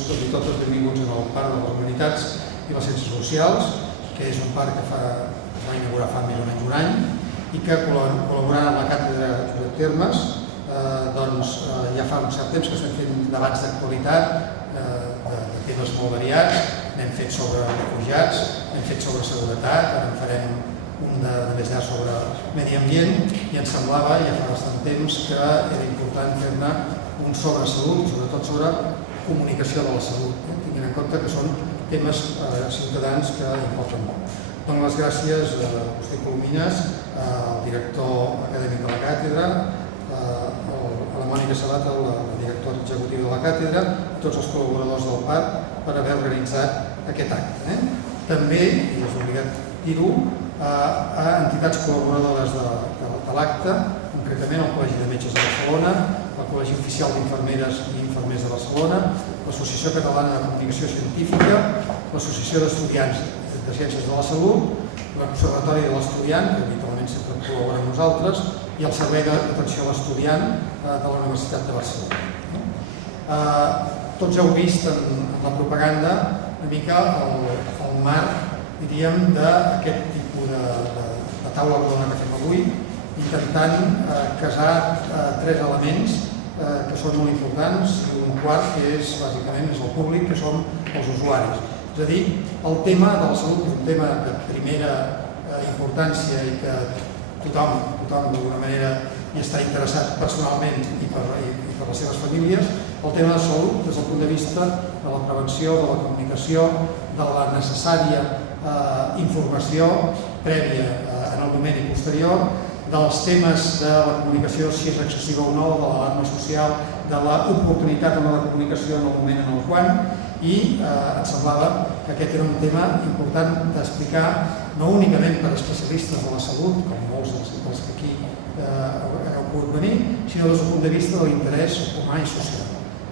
Benvinguts tots i totes, benvinguts al Parc de les Humanitats i les Ciències Socials, que és un parc que es va inaugurar fa més o menys un any i que, col·laborant amb la càtedra Josep Termes, ja fa un cert temps que estem fent debats d'actualitat de temes molt variats. N'hem fet sobre refugiats, n'hem fet sobre seguretat, ara en farem un de més llarg sobre medi ambient i ens semblava, ja fa bastant temps, que era important fer-ne un sobre salut i sobretot sobre comunicació de la salut, tinguent en compte que són temes ciutadans que importen molt. Dono les gràcies a Agustí Colomines, al director acadèmic de la càtedra, a la Mònica Sabat, la directora executiva de la càtedra, a tots els col·laboradors del parc per haver organitzat aquest acte. També, i és obligat dir-ho, a entitats col·laboradores de l'acte, concretament el Col·legi de Metges de Barcelona, el Col·legi Oficial d'Infermeres i Infermers de Barcelona, l'Associació Catalana de Comunicació Científica, l'Associació d'Estudiants de Ciències de la Salut, l'Observatori de l'Estudiant, que habitualment sempre col·labora amb nosaltres, i el Servei d'Atenció a l'Estudiant de la Universitat de Barcelona. Tots heu vist en la propaganda una mica el marc, diríem, d'aquest tipus de taula rodona que fem avui, intentant casar tres elements que són molt importants i un quart que és, bàsicament, el públic, que som els usuaris. És a dir, el tema de la salut és un tema de primera importància i que tothom d'alguna manera hi està interessat personalment i per les seves famílies. El tema de salut des del punt de vista de la prevenció, de la comunicació, de la necessària informació prèvia en el moment i posterior, dels temes de la comunicació, si és excessiva o no, de l'alarma social, de l'oportunitat en la comunicació en el moment en el quan, i em semblava que aquest era un tema important d'explicar, no únicament per especialistes de la salut, com molts dels que aquí heu pogut venir, sinó des del punt de vista de l'interès humà i social.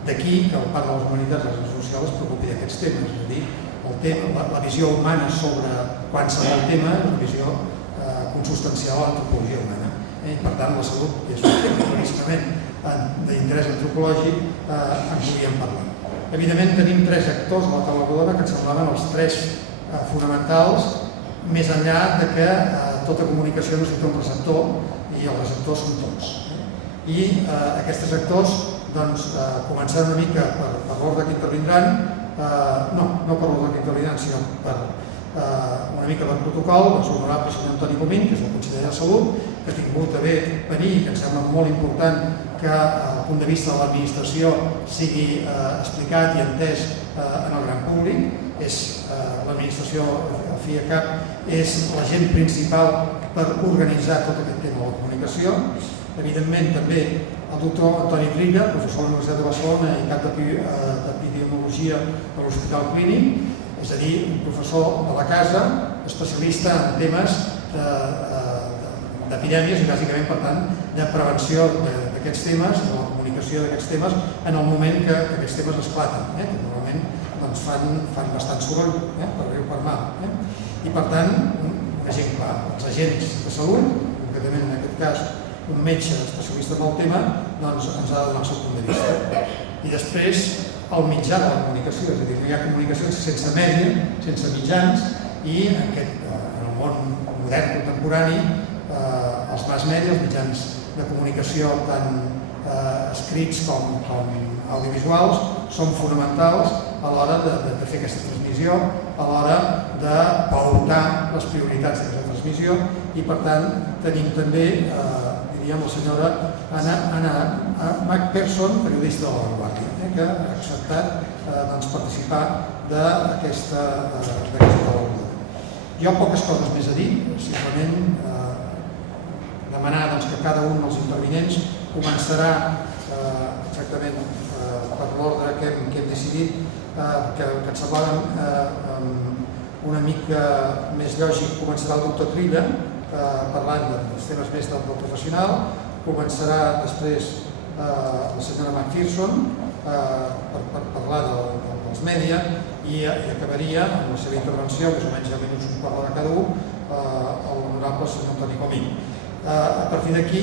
D'aquí que el Parc de les Humanitats i les Ciències Socials es preocupi d'aquests temes, és a dir, la visió humana sobre qualsevol tema és una visió consustancial a l'antropologia humana. Per tant, la salut és un tema claríssimament d'interès antropològic, en podríem parlar. Evidentment, tenim tres actors a la taula rodona que ens semblaven els tres fonamentals, més enllà de que tota comunicació necessita un receptor i els receptors són tots. I aquests actors començant una mica per l'ordre que intervindran, no per l'ordre que intervindran, sinó per una mica per protocol, l'honorable senyor Antoni Comín, que és el conseller de Salut, que ha tingut a bé venir i que ens sembla molt important que el punt de vista de l'administració sigui explicat i entès en el gran públic. L'administració, al fi i al cap, és l'agent principal per organitzar tot aquest tema de la comunicació. Evidentment, també el doctor Antoni Trilla, professor de la Universitat de Barcelona i cap d'epidemiologia de l'Hospital Clínic, és a dir, un professor de la casa, especialista en temes d'epidèmies i, bàsicament, per tant, de prevenció d'aquests temes, de la comunicació d'aquests temes, en el moment que aquests temes esclaten, que normalment fan bastant soroll, per bé o per mal. I, per tant, un exemple, els agents de salut, concretament en aquest cas un metge especialista en el tema, ens ha de donar el seu punt de vista. I després, el mitjà de la comunicació, és a dir, no hi ha comunicació sense mèdia, sense mitjans, i en el món modern contemporani, els mass media, els mitjans de comunicació tant escrits com audiovisuals, són fonamentals a l'hora de fer aquesta transmissió, a l'hora de pautar les prioritats d'aquesta transmissió, i per tant tenim també la senyora Anna McPherson, periodista de La Vanguardia, que ha acceptat participar d'aquesta taula. Jo poques coses més a dir, simplement demanar que cada un dels intervinents començarà exactament per l'ordre que hem decidit, que ens semblava una mica més lògic. Començarà el doctor Trilla, parlant dels temes més del professional, començarà després la senyora McPherson per parlar dels mèdia i acabaria amb la seva intervenció, més o menys a minuts un quart de cada un, l'honorable senyor Antoni Comín. A partir d'aquí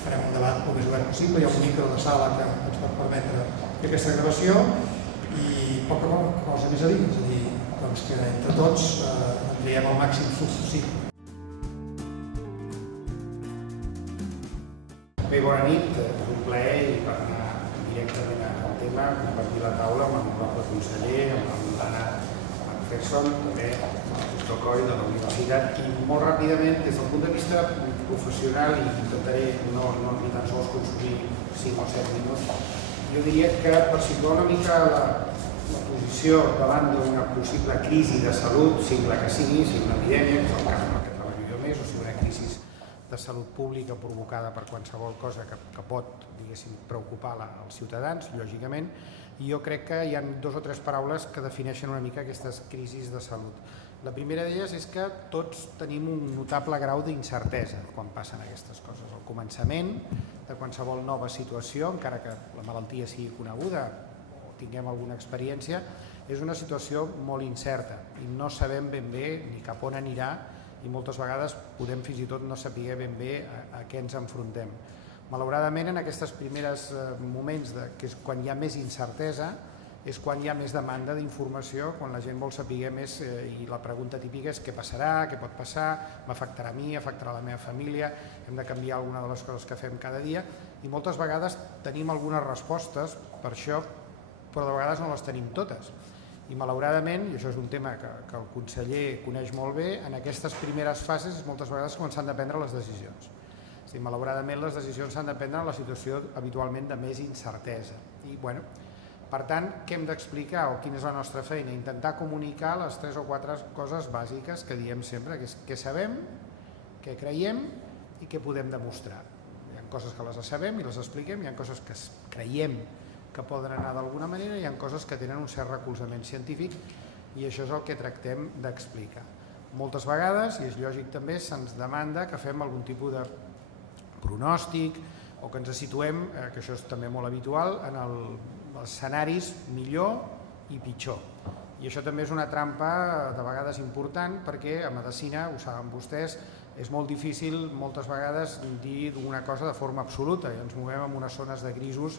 farem un debat el més obert possible, hi ha un micro de sala que ens pot permetre fer aquesta gravació I poca cosa més a dir, és a dir, doncs que entre tots en traiem el màxim suc possible. Bé, bona nit, és un plaer i per anar directament al tema, compartir la taula amb el honorable conseller, amb l'Anna Macpherson, també amb el doctor Coll de la universitat, i molt ràpidament, des del punt de vista professional, i intentaré no ni tan sols consumir 5 o 7 minuts, jo diria que per situar una mica la posició davant d'una possible crisi de salut, sigui la que sigui una epidèmia, que és el cas en el que treballo jo més, o sigui una crisi de salut pública provocada per qualsevol cosa que pot, diguéssim, preocupar els ciutadans, lògicament, i jo crec que hi ha 2 o 3 paraules que defineixen una mica aquestes crisis de salut. La primera d'elles és que tots tenim un notable grau d'incertesa quan passen aquestes coses. Al començament de qualsevol nova situació, encara que la malaltia sigui coneguda o tinguem alguna experiència, és una situació molt incerta i no sabem ben bé ni cap on anirà i moltes vegades podem fins i tot no saber ben bé a què ens enfrontem. Malauradament, en aquests primers moments, que és quan hi ha més incertesa, és quan hi ha més demanda d'informació, quan la gent vol saber més i la pregunta típica és què passarà, què pot passar, m'afectarà a mi, afectarà a la meva família, hem de canviar alguna de les coses que fem cada dia i moltes vegades tenim algunes respostes per això, però de vegades no les tenim totes. I malauradament, i això és un tema que el conseller coneix molt bé, en aquestes primeres fases moltes vegades quan s'han de prendre les decisions. Malauradament les decisions s'han de prendre en la situació habitualment de més incertesa. I, per tant, què hem d'explicar o quina és la nostra feina? Intentar comunicar les 3 o 4 coses bàsiques que diem sempre, que és què sabem, què creiem i què podem demostrar. Hi ha coses que les sabem i les expliquem, hi ha coses que creiem que poden anar d'alguna manera, hi ha coses que tenen un cert recolzament científic i això és el que tractem d'explicar. Moltes vegades, i és lògic també, se'ns demanda que fem algun tipus de pronòstic o que ens situem, que això és també molt habitual, en els escenaris millor i pitjor. I això també és una trampa de vegades important perquè a medicina, ho saben vostès, és molt difícil moltes vegades dir una cosa de forma absoluta i ens movem en unes zones de grisos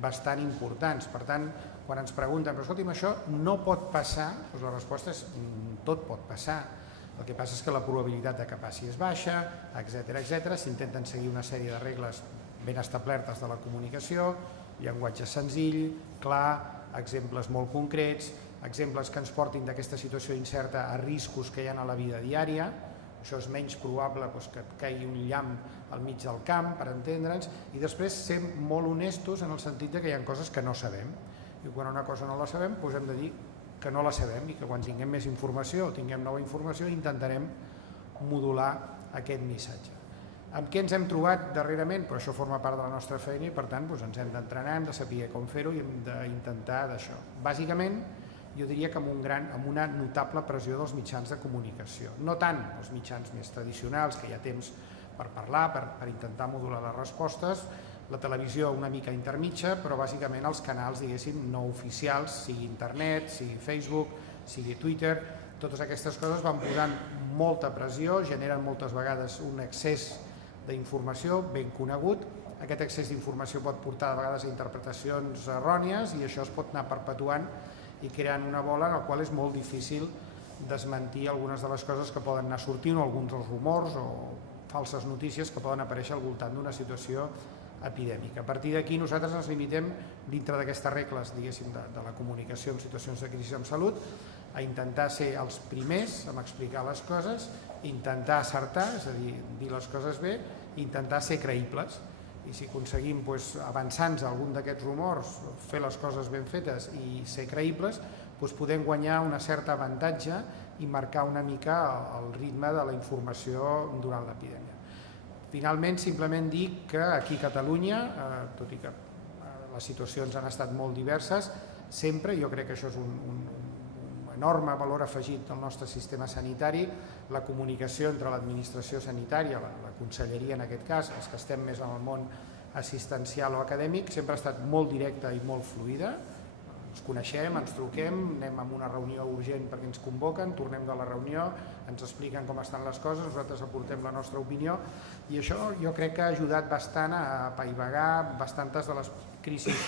bastant importants. Per tant, quan ens pregunten, però escolti'm, això no pot passar, doncs la resposta és tot pot passar. El que passa és que la probabilitat de que passi és baixa, etc. S'intenten seguir una sèrie de regles ben establertes de la comunicació, llenguatge senzill, clar, exemples molt concrets, exemples que ens portin d'aquesta situació incerta a riscos que hi ha a la vida diària. Això és menys probable que et caigui un llamp al mig del camp, per entendre'ns, i després ser molt honestos en el sentit que hi ha coses que no sabem. I quan una cosa no la sabem, doncs hem de dir que no la sabem i que quan tinguem més informació o tinguem nova informació intentarem modular aquest missatge. Amb què ens hem trobat darrerament? Però això forma part de la nostra feina i per tant ens hem d'entrenar, hem de saber com fer-ho i hem d'intentar d'això. Bàsicament, jo diria que amb una notable pressió dels mitjans de comunicació. No tant els mitjans més tradicionals, que hi ha temps per parlar, per intentar modular les respostes, la televisió una mica intermitja, però bàsicament els canals, diguéssim, no oficials, sigui internet, sigui Facebook, sigui Twitter, totes aquestes coses van posant molta pressió, generen moltes vegades un excés d'informació ben conegut. Aquest excés d'informació pot portar de vegades a interpretacions errònies i això es pot anar perpetuant i creant una bola en la qual és molt difícil desmentir algunes de les coses que poden anar sortint o alguns dels rumors o falses notícies que poden aparèixer al voltant d'una situació epidèmica. A partir d'aquí nosaltres ens limitem, dintre d'aquestes regles, diguéssim, de la comunicació en situacions de crisi en salut, a intentar ser els primers en explicar les coses, intentar acertar, és a dir, dir les coses bé, i intentar ser creïbles. I si aconseguim avançar-nos a algun d'aquests rumors, fer les coses ben fetes i ser creïbles, podem guanyar un cert avantatge i marcar una mica el ritme de la informació durant l'epidèmia. Finalment, simplement dir que aquí a Catalunya, tot i que les situacions han estat molt diverses, sempre, jo crec que això és un enorme valor afegit del nostre sistema sanitari, la comunicació entre l'administració sanitària, la conselleria en aquest cas, els que estem més en el món assistencial o acadèmic, sempre ha estat molt directa i molt fluida. Ens coneixem, ens truquem, anem a una reunió urgent perquè ens convoquen, tornem de la reunió, ens expliquen com estan les coses, nosaltres aportem la nostra opinió i això jo crec que ha ajudat bastant a apaivagar bastantes de les crisis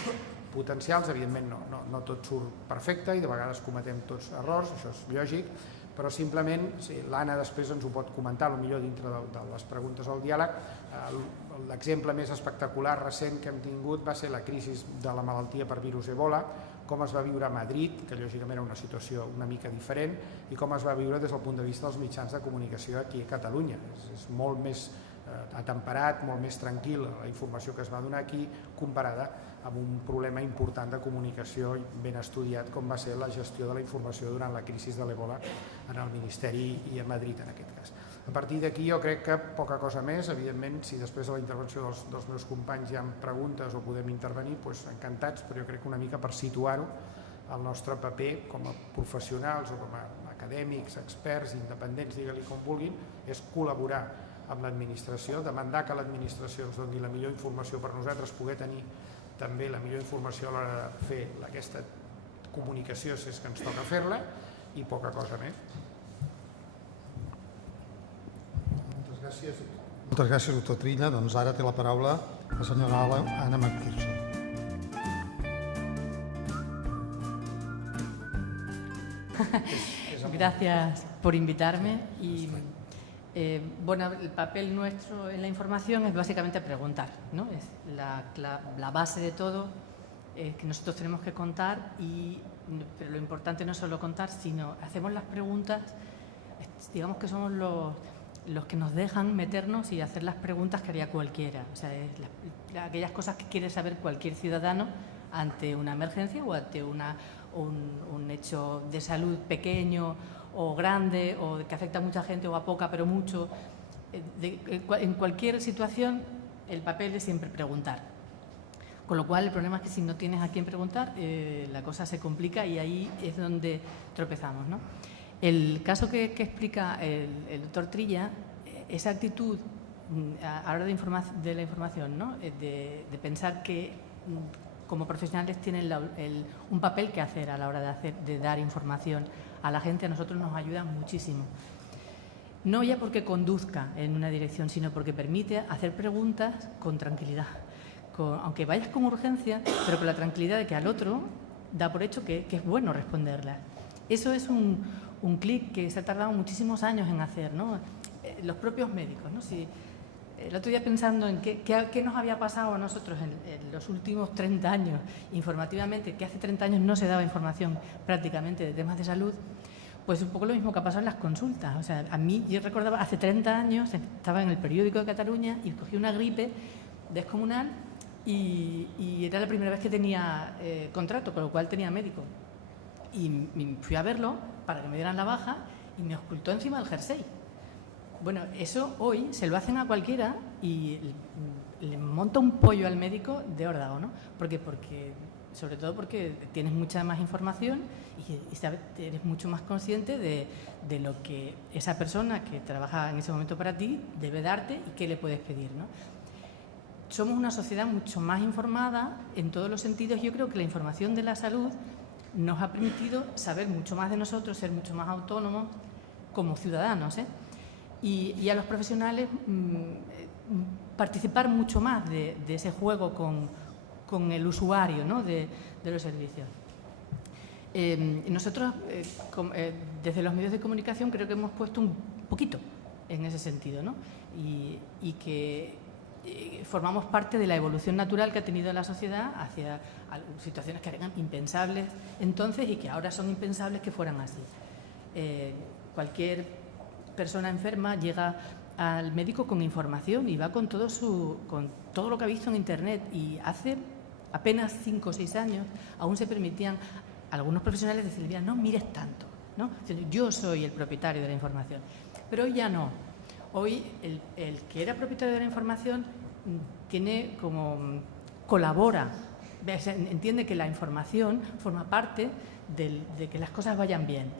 potencials. Evidentment no tot surt perfecte i de vegades cometem tots errors, això és lògic, però simplement, l'Anna després ens ho pot comentar, potser dintre de les preguntes o el diàleg. L'exemple més espectacular recent que hem tingut va ser la crisi de la malaltia per virus Ebola, com es va viure a Madrid, que lògicament era una situació una mica diferent, i com es va viure des del punt de vista dels mitjans de comunicació aquí a Catalunya. És molt més atemperat, molt més tranquil la informació que es va donar aquí comparada amb un problema important de comunicació ben estudiat com va ser la gestió de la informació durant la crisi de l'Ebola en el Ministeri i a Madrid en aquest cas. A partir d'aquí jo crec que poca cosa més. Evidentment, si després de la intervenció dels meus companys hi ha preguntes o podem intervenir, doncs encantats, però jo crec que una mica per situar-ho, el nostre paper com a professionals o com a acadèmics, experts, independents, digue-li com vulguin, és col·laborar amb l'administració, demandar que l'administració ens doni la millor informació per nosaltres poder tenir també la millor informació a l'hora de fer aquesta comunicació si és que ens toca fer-la, i poca cosa més. Moltes gràcies, doctor Trilla. Doncs ara té la paraula la senyora Anna McPherson. Gracias por invitarme. Y bueno, el papel nuestro en la información es básicamente preguntar, ¿no? Es la base de todo, que nosotros tenemos que contar, pero lo importante no es solo contar, sino hacemos las preguntas, digamos que somos los que nos dejan meternos y hacer las preguntas que haría cualquiera, o sea, aquellas cosas que quiere saber cualquier ciudadano ante una emergencia o ante un hecho de salud pequeño o grande, o que afecta a mucha gente o a poca pero mucho. En cualquier situación el papel es siempre preguntar, con lo cual el problema es que si no tienes a quién preguntar, la cosa se complica y ahí es donde tropezamos, ¿no? El caso que explica el doctor Trilla, esa actitud a la hora de la información, ¿no? De pensar que como profesionales tienen un papel que hacer a la hora de dar información a la gente, a nosotros nos ayuda muchísimo. No ya porque conduzca en una dirección, sino porque permite hacer preguntas con tranquilidad. Aunque vayas con urgencia, pero con la tranquilidad de que al otro da por hecho que es bueno responderlas. Eso es un clic que se ha tardado muchísimos años en hacer, ¿no? Los propios médicos, ¿no? El otro día pensando en qué nos había pasado a nosotros en los últimos 30 años informativamente, que hace 30 años no se daba información prácticamente de temas de salud, pues un poco lo mismo que ha pasado en las consultas. O sea, a mí, yo recordaba, hace 30 años estaba en el periódico de Cataluña y cogí una gripe descomunal y era la primera vez que tenía contrato, con lo cual tenía médico. Y fui a verlo para que me dieran la baja y me ocultó encima del jersey. Bueno, eso hoy se lo hacen a cualquiera y le monta un pollo al médico de órdago, ¿no? Sobre todo porque tienes mucha más información y eres mucho más consciente de lo que esa persona que trabaja en ese momento para ti debe darte y qué le puedes pedir, ¿no? Somos una sociedad mucho más informada en todos los sentidos. Yo creo que la información de la salud nos ha permitido saber mucho más de nosotros, ser mucho más autónomos como ciudadanos, y a los profesionales participar mucho más de ese juego con el usuario, ¿no? de los servicios. Nosotros, desde los medios de comunicación, creo que hemos puesto un poquito en ese sentido, ¿no? Y que formamos parte de la evolución natural que ha tenido la sociedad hacia situaciones que eran impensables entonces y que ahora son impensables que fueran así. Cualquier persona enferma llega al médico con información y va con todo lo que ha visto en internet, y hace apenas 5 o 6 años aún se permitían algunos profesionales decirle, no mires tanto, ¿no? Yo soy el propietario de la información, pero hoy ya no. Hoy el que era propietario de la información colabora, entiende que la información forma parte de que las cosas vayan bien.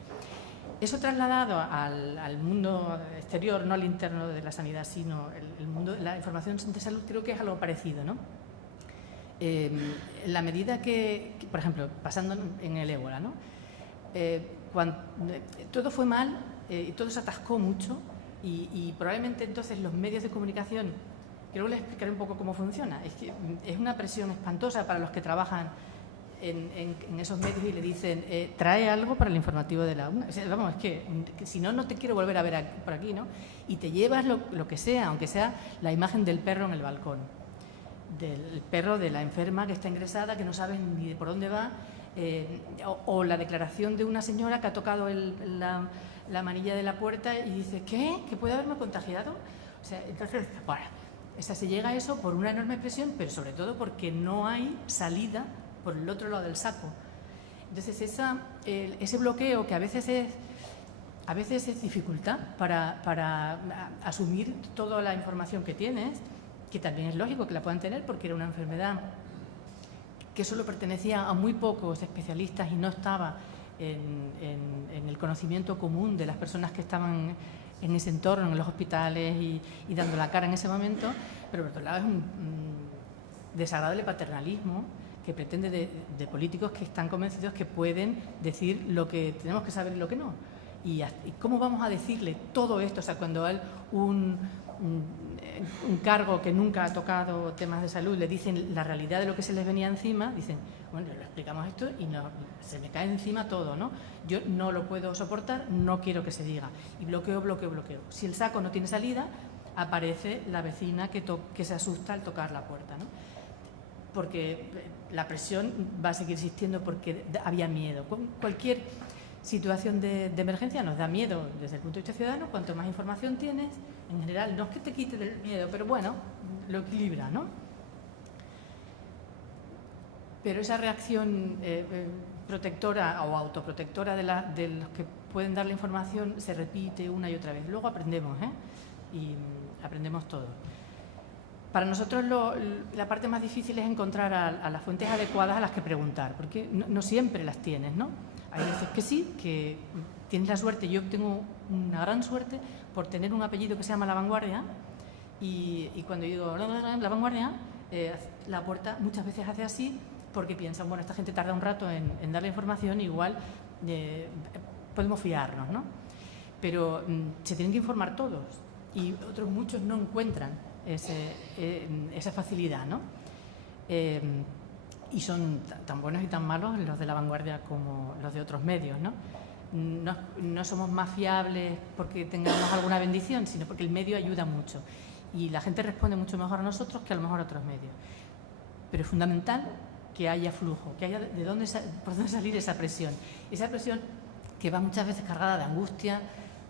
Eso trasladado al mundo exterior, no al interno de la sanidad, sino el mundo de la información de salud, creo que es algo parecido, ¿no? En la medida que, por ejemplo, pasando en el ébola, ¿no? Cuando todo fue mal y todo se atascó mucho y probablemente entonces los medios de comunicación, creo que les explicaré un poco cómo funciona, es que es una presión espantosa para los que trabajan en esos medios y le dicen, trae algo para el informativo de la una. O sea, vamos, es que si no, no te quiero volver a ver por aquí, ¿no? Y te llevas lo que sea, aunque sea la imagen del perro en el balcón, del perro de la enferma que está ingresada, que no sabes ni de por dónde va, o la declaración de una señora que ha tocado la manilla de la puerta y dice, ¿qué? ¿Que puede haberme contagiado? O sea, entonces, bueno, se llega a eso por una enorme presión, pero sobre todo porque no hay salida por el otro lado del saco. Entonces, ese bloqueo que a veces es dificultad para asumir toda la información que tienes, que también es lógico que la puedan tener porque era una enfermedad que solo pertenecía a muy pocos especialistas y no estaba en el conocimiento común de las personas que estaban en ese entorno, en los hospitales y dando la cara en ese momento, pero por otro lado es un desagradable paternalismo que pretende de políticos que están convencidos que pueden decir lo que tenemos que saber y lo que no. ¿Y cómo vamos a decirle todo esto? O sea, cuando un cargo que nunca ha tocado temas de salud le dicen la realidad de lo que se les venía encima, dicen, bueno, le explicamos esto y no, se me cae encima todo, ¿no? Yo no lo puedo soportar, no quiero que se diga. Y bloqueo. Si el saco no tiene salida, aparece la vecina que se asusta al tocar la puerta, ¿no? Porque la presión va a seguir existiendo porque había miedo. Cualquier situación de emergencia nos da miedo desde el punto de vista ciudadano. Cuanto más información tienes, en general, no es que te quite el miedo, pero bueno, lo equilibra, ¿no? Pero esa reacción protectora o autoprotectora de los que pueden dar la información se repite una y otra vez. Luego aprendemos, y aprendemos todo. Para nosotros la parte más difícil es encontrar a las fuentes adecuadas a las que preguntar, porque no siempre las tienes, ¿no? Hay veces que sí, que tienes la suerte. Yo tengo una gran suerte por tener un apellido que se llama La Vanguardia y cuando yo digo La Vanguardia, la puerta muchas veces hace así porque piensan, bueno, esta gente tarda un rato en dar la información, igual podemos fiarnos, ¿no? Pero se tienen que informar todos y otros muchos no encuentran esa facilidad, ¿no? Y son tan buenos y tan malos los de La Vanguardia como los de otros medios, ¿no? No somos más fiables porque tengamos alguna bendición, sino porque el medio ayuda mucho y la gente responde mucho mejor a nosotros que a lo mejor a otros medios. Pero es fundamental que haya flujo, que haya por dónde salir esa presión que va muchas veces cargada de angustia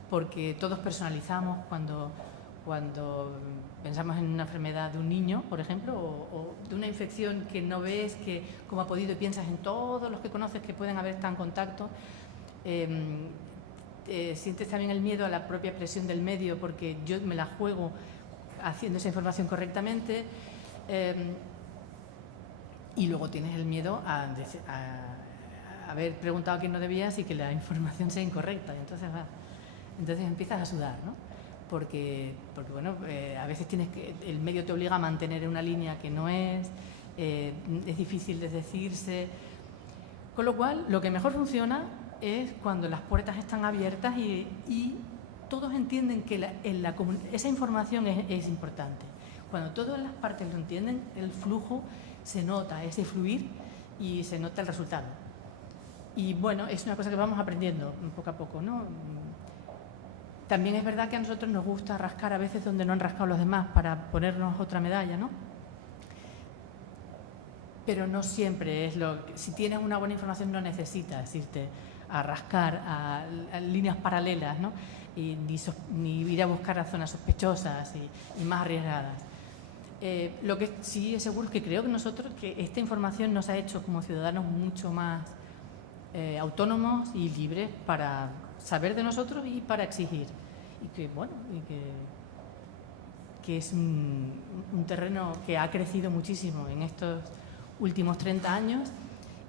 porque todos personalizamos cuando pensamos en una enfermedad de un niño, por ejemplo, o de una infección que no ves, que cómo ha podido, y piensas en todos los que conoces que pueden haber estado en contacto. Sientes también el miedo a la propia presión del medio, porque yo me la juego haciendo esa información correctamente, y luego tienes el miedo a haber preguntado a quien no debías y que la información sea incorrecta, y entonces empiezas a sudar, ¿no? Porque bueno, a veces el medio te obliga a mantener una línea que no es difícil de decirse, con lo cual lo que mejor funciona es cuando las puertas están abiertas y todos entienden que esa información es importante. Cuando todas las partes lo entienden, el flujo se nota, ese fluir, y se nota el resultado. Y bueno, es una cosa que vamos aprendiendo poco a poco, ¿no? También es verdad que a nosotros nos gusta rascar a veces donde no han rascado los demás para ponernos otra medalla, ¿no? Pero no siempre es si tienes una buena información no necesitas irte a rascar a líneas paralelas, ¿no? Ni ir a buscar a zonas sospechosas y más arriesgadas. Lo que sí es seguro que creo que esta información nos ha hecho como ciudadanos mucho más autónomos y libres para saber de nosotros y para exigir, y que es un terreno que ha crecido muchísimo en estos últimos 30 años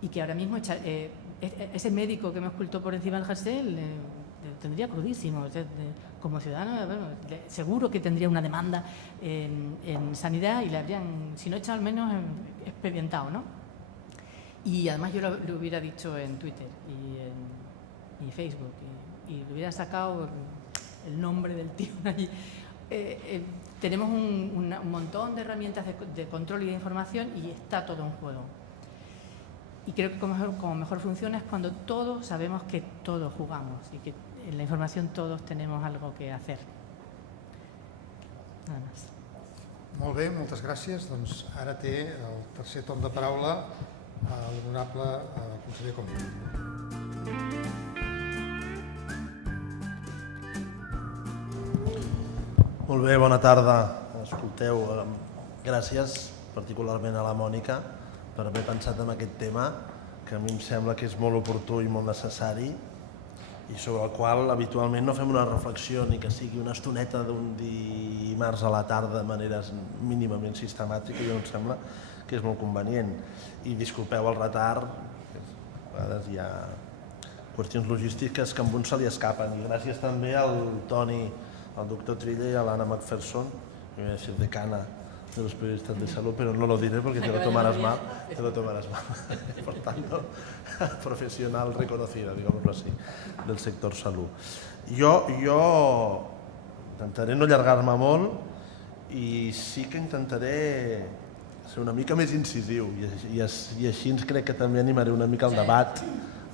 y que ahora mismo ese médico que me ocultó por encima del jersey le tendría crudísimo. Como ciudadano, bueno, seguro que tendría una demanda en sanidad y le habrían, si no echado, al menos expedientado, ¿no? Y además yo lo hubiera dicho en Twitter y Facebook y le hubiera sacado el nombre del tío allí. Tenemos un montón de herramientas de control y de información y está todo en juego. Y creo que como mejor funciona es cuando todos sabemos que todos jugamos y que en la información todos tenemos algo que hacer. Nada más. Molt bé, moltes gràcies. Doncs ara té el tercer torn de paraula l'honorable conseller Comín. Molt bé, bona tarda. Escolteu, gràcies particularment a la Mònica per haver pensat en aquest tema, que a mi em sembla que és molt oportú i molt necessari i sobre el qual habitualment no fem una reflexió ni que sigui una estoneta d'un dimarts a la tarda de manera mínimament sistemàtica, i em sembla que és molt convenient. I disculpeu el retard, a vegades hi ha qüestions logístiques que a un se li escapen. I gràcies també al Toni, al doctor Trilla y a Lana McPherson, me voy a decir decana de los periodistas de salud, pero no lo diré porque te lo tomarás mal. Por tanto, profesional reconocida, digámoslo así, del sector salud. Jo intentaré no allargar-me molt i sí que intentaré ser una mica més incisiu i així crec que també animaré una mica el debat.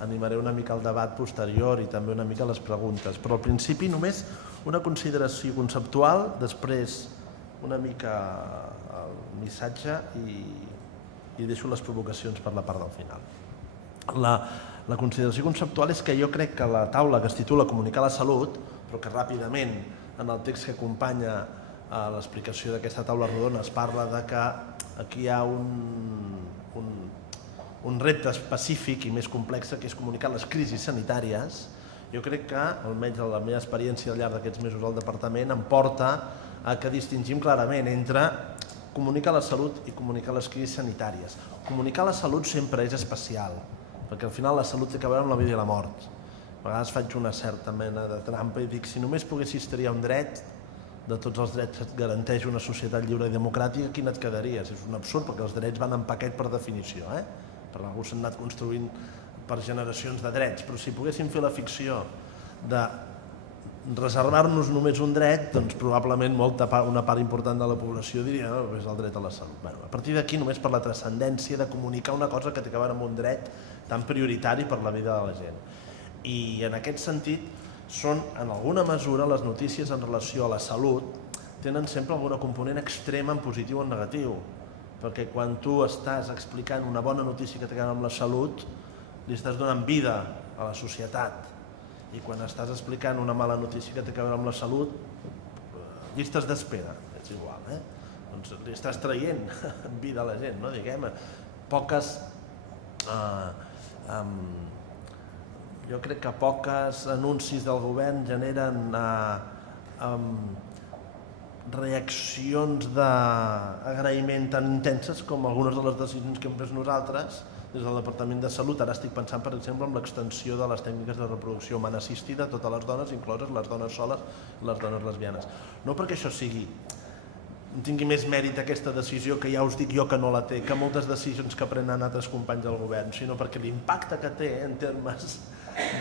Animaré una mica el debat posterior i també una mica les preguntes. Però al principi només una consideració conceptual, després una mica el missatge i deixo les provocacions per la part del final. La consideració conceptual és que jo crec que la taula que es titula Comunicar la salut, però que ràpidament en el text que acompanya a l'explicació d'aquesta taula rodona es parla de que aquí hi ha un repte específic i més complex que és comunicar les crisis sanitàries. Jo crec que, almenys la meva experiència al llarg d'aquests mesos al departament, em porta a que distingim clarament entre comunicar la salut i comunicar les crisis sanitàries. Comunicar la salut sempre és especial, perquè al final la salut té a veure amb la vida i la mort. A vegades faig una certa mena de trampa i dic, si només poguessis triar un dret de tots els drets que et garanteix una societat lliure i democràtica, quin et quedaries? És un absurd, perquè els drets van en paquet per definició, per algú s'han anat construint per generacions de drets, però si poguéssim fer la ficció de reservar-nos només un dret, doncs probablement una part important de la població diria que és el dret a la salut. A partir d'aquí, només per la transcendència de comunicar una cosa que té a veure amb un dret tan prioritari per la vida de la gent. I en aquest sentit, són en alguna mesura les notícies en relació a la salut tenen sempre alguna component extrema en positiu o en negatiu, perquè quan tu estàs explicant una bona notícia que té a veure amb la salut, li estàs donant vida a la societat, i quan estàs explicant una mala notícia que té a veure amb la salut, llistes d'espera, és igual, doncs li estàs traient vida a la gent, no? Diguem, jo crec que poques anuncis del govern generen reaccions d'agraïment tan intenses com algunes de les decisions que hem pres nosaltres des del Departament de Salut. Ara estic pensant, per exemple, en l'extensió de les tècniques de reproducció humana assistida a totes les dones, incloses les dones soles i les dones lesbianes. No perquè això tingui més mèrit aquesta decisió, que ja us dic jo que no la té, que moltes decisions que prenen altres companys del govern, sinó perquè l'impacte que té en termes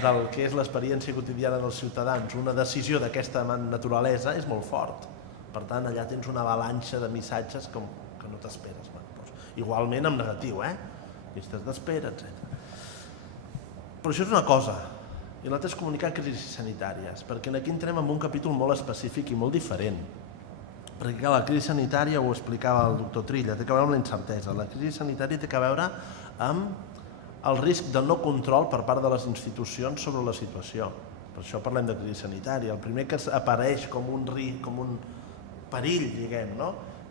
del que és l'experiència quotidiana dels ciutadans, una decisió d'aquesta naturalesa és molt fort. Per tant, allà tens una avalanxa de missatges que no t'esperes. Igualment en negatiu, llistes d'espera, etc. Però això és una cosa, i l'altra és comunicar crisis sanitàries, perquè aquí entrem en un capítol molt específic i molt diferent. Perquè la crisi sanitària, ho explicava el doctor Trilla, té a veure amb la incertesa. La crisi sanitària té a veure amb el risc de no control per part de les institucions sobre la situació. Per això parlem de crisi sanitària. El primer que apareix com un perill, diguem,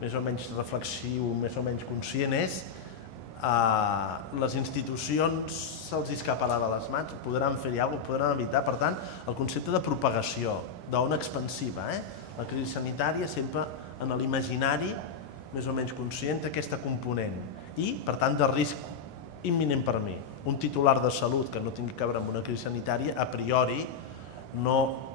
més o menys reflexiu, més o menys conscient, és les institucions se'ls escaparà de les mans, podran fer-hi alguna cosa, podran evitar. Per tant, el concepte de propagació, d'ona expansiva, la crisi sanitària sempre en l'imaginari més o menys conscient d'aquesta component i, per tant, de risc imminent per mi. Un titular de salut que no tingui a veure amb una crisi sanitària, a priori, no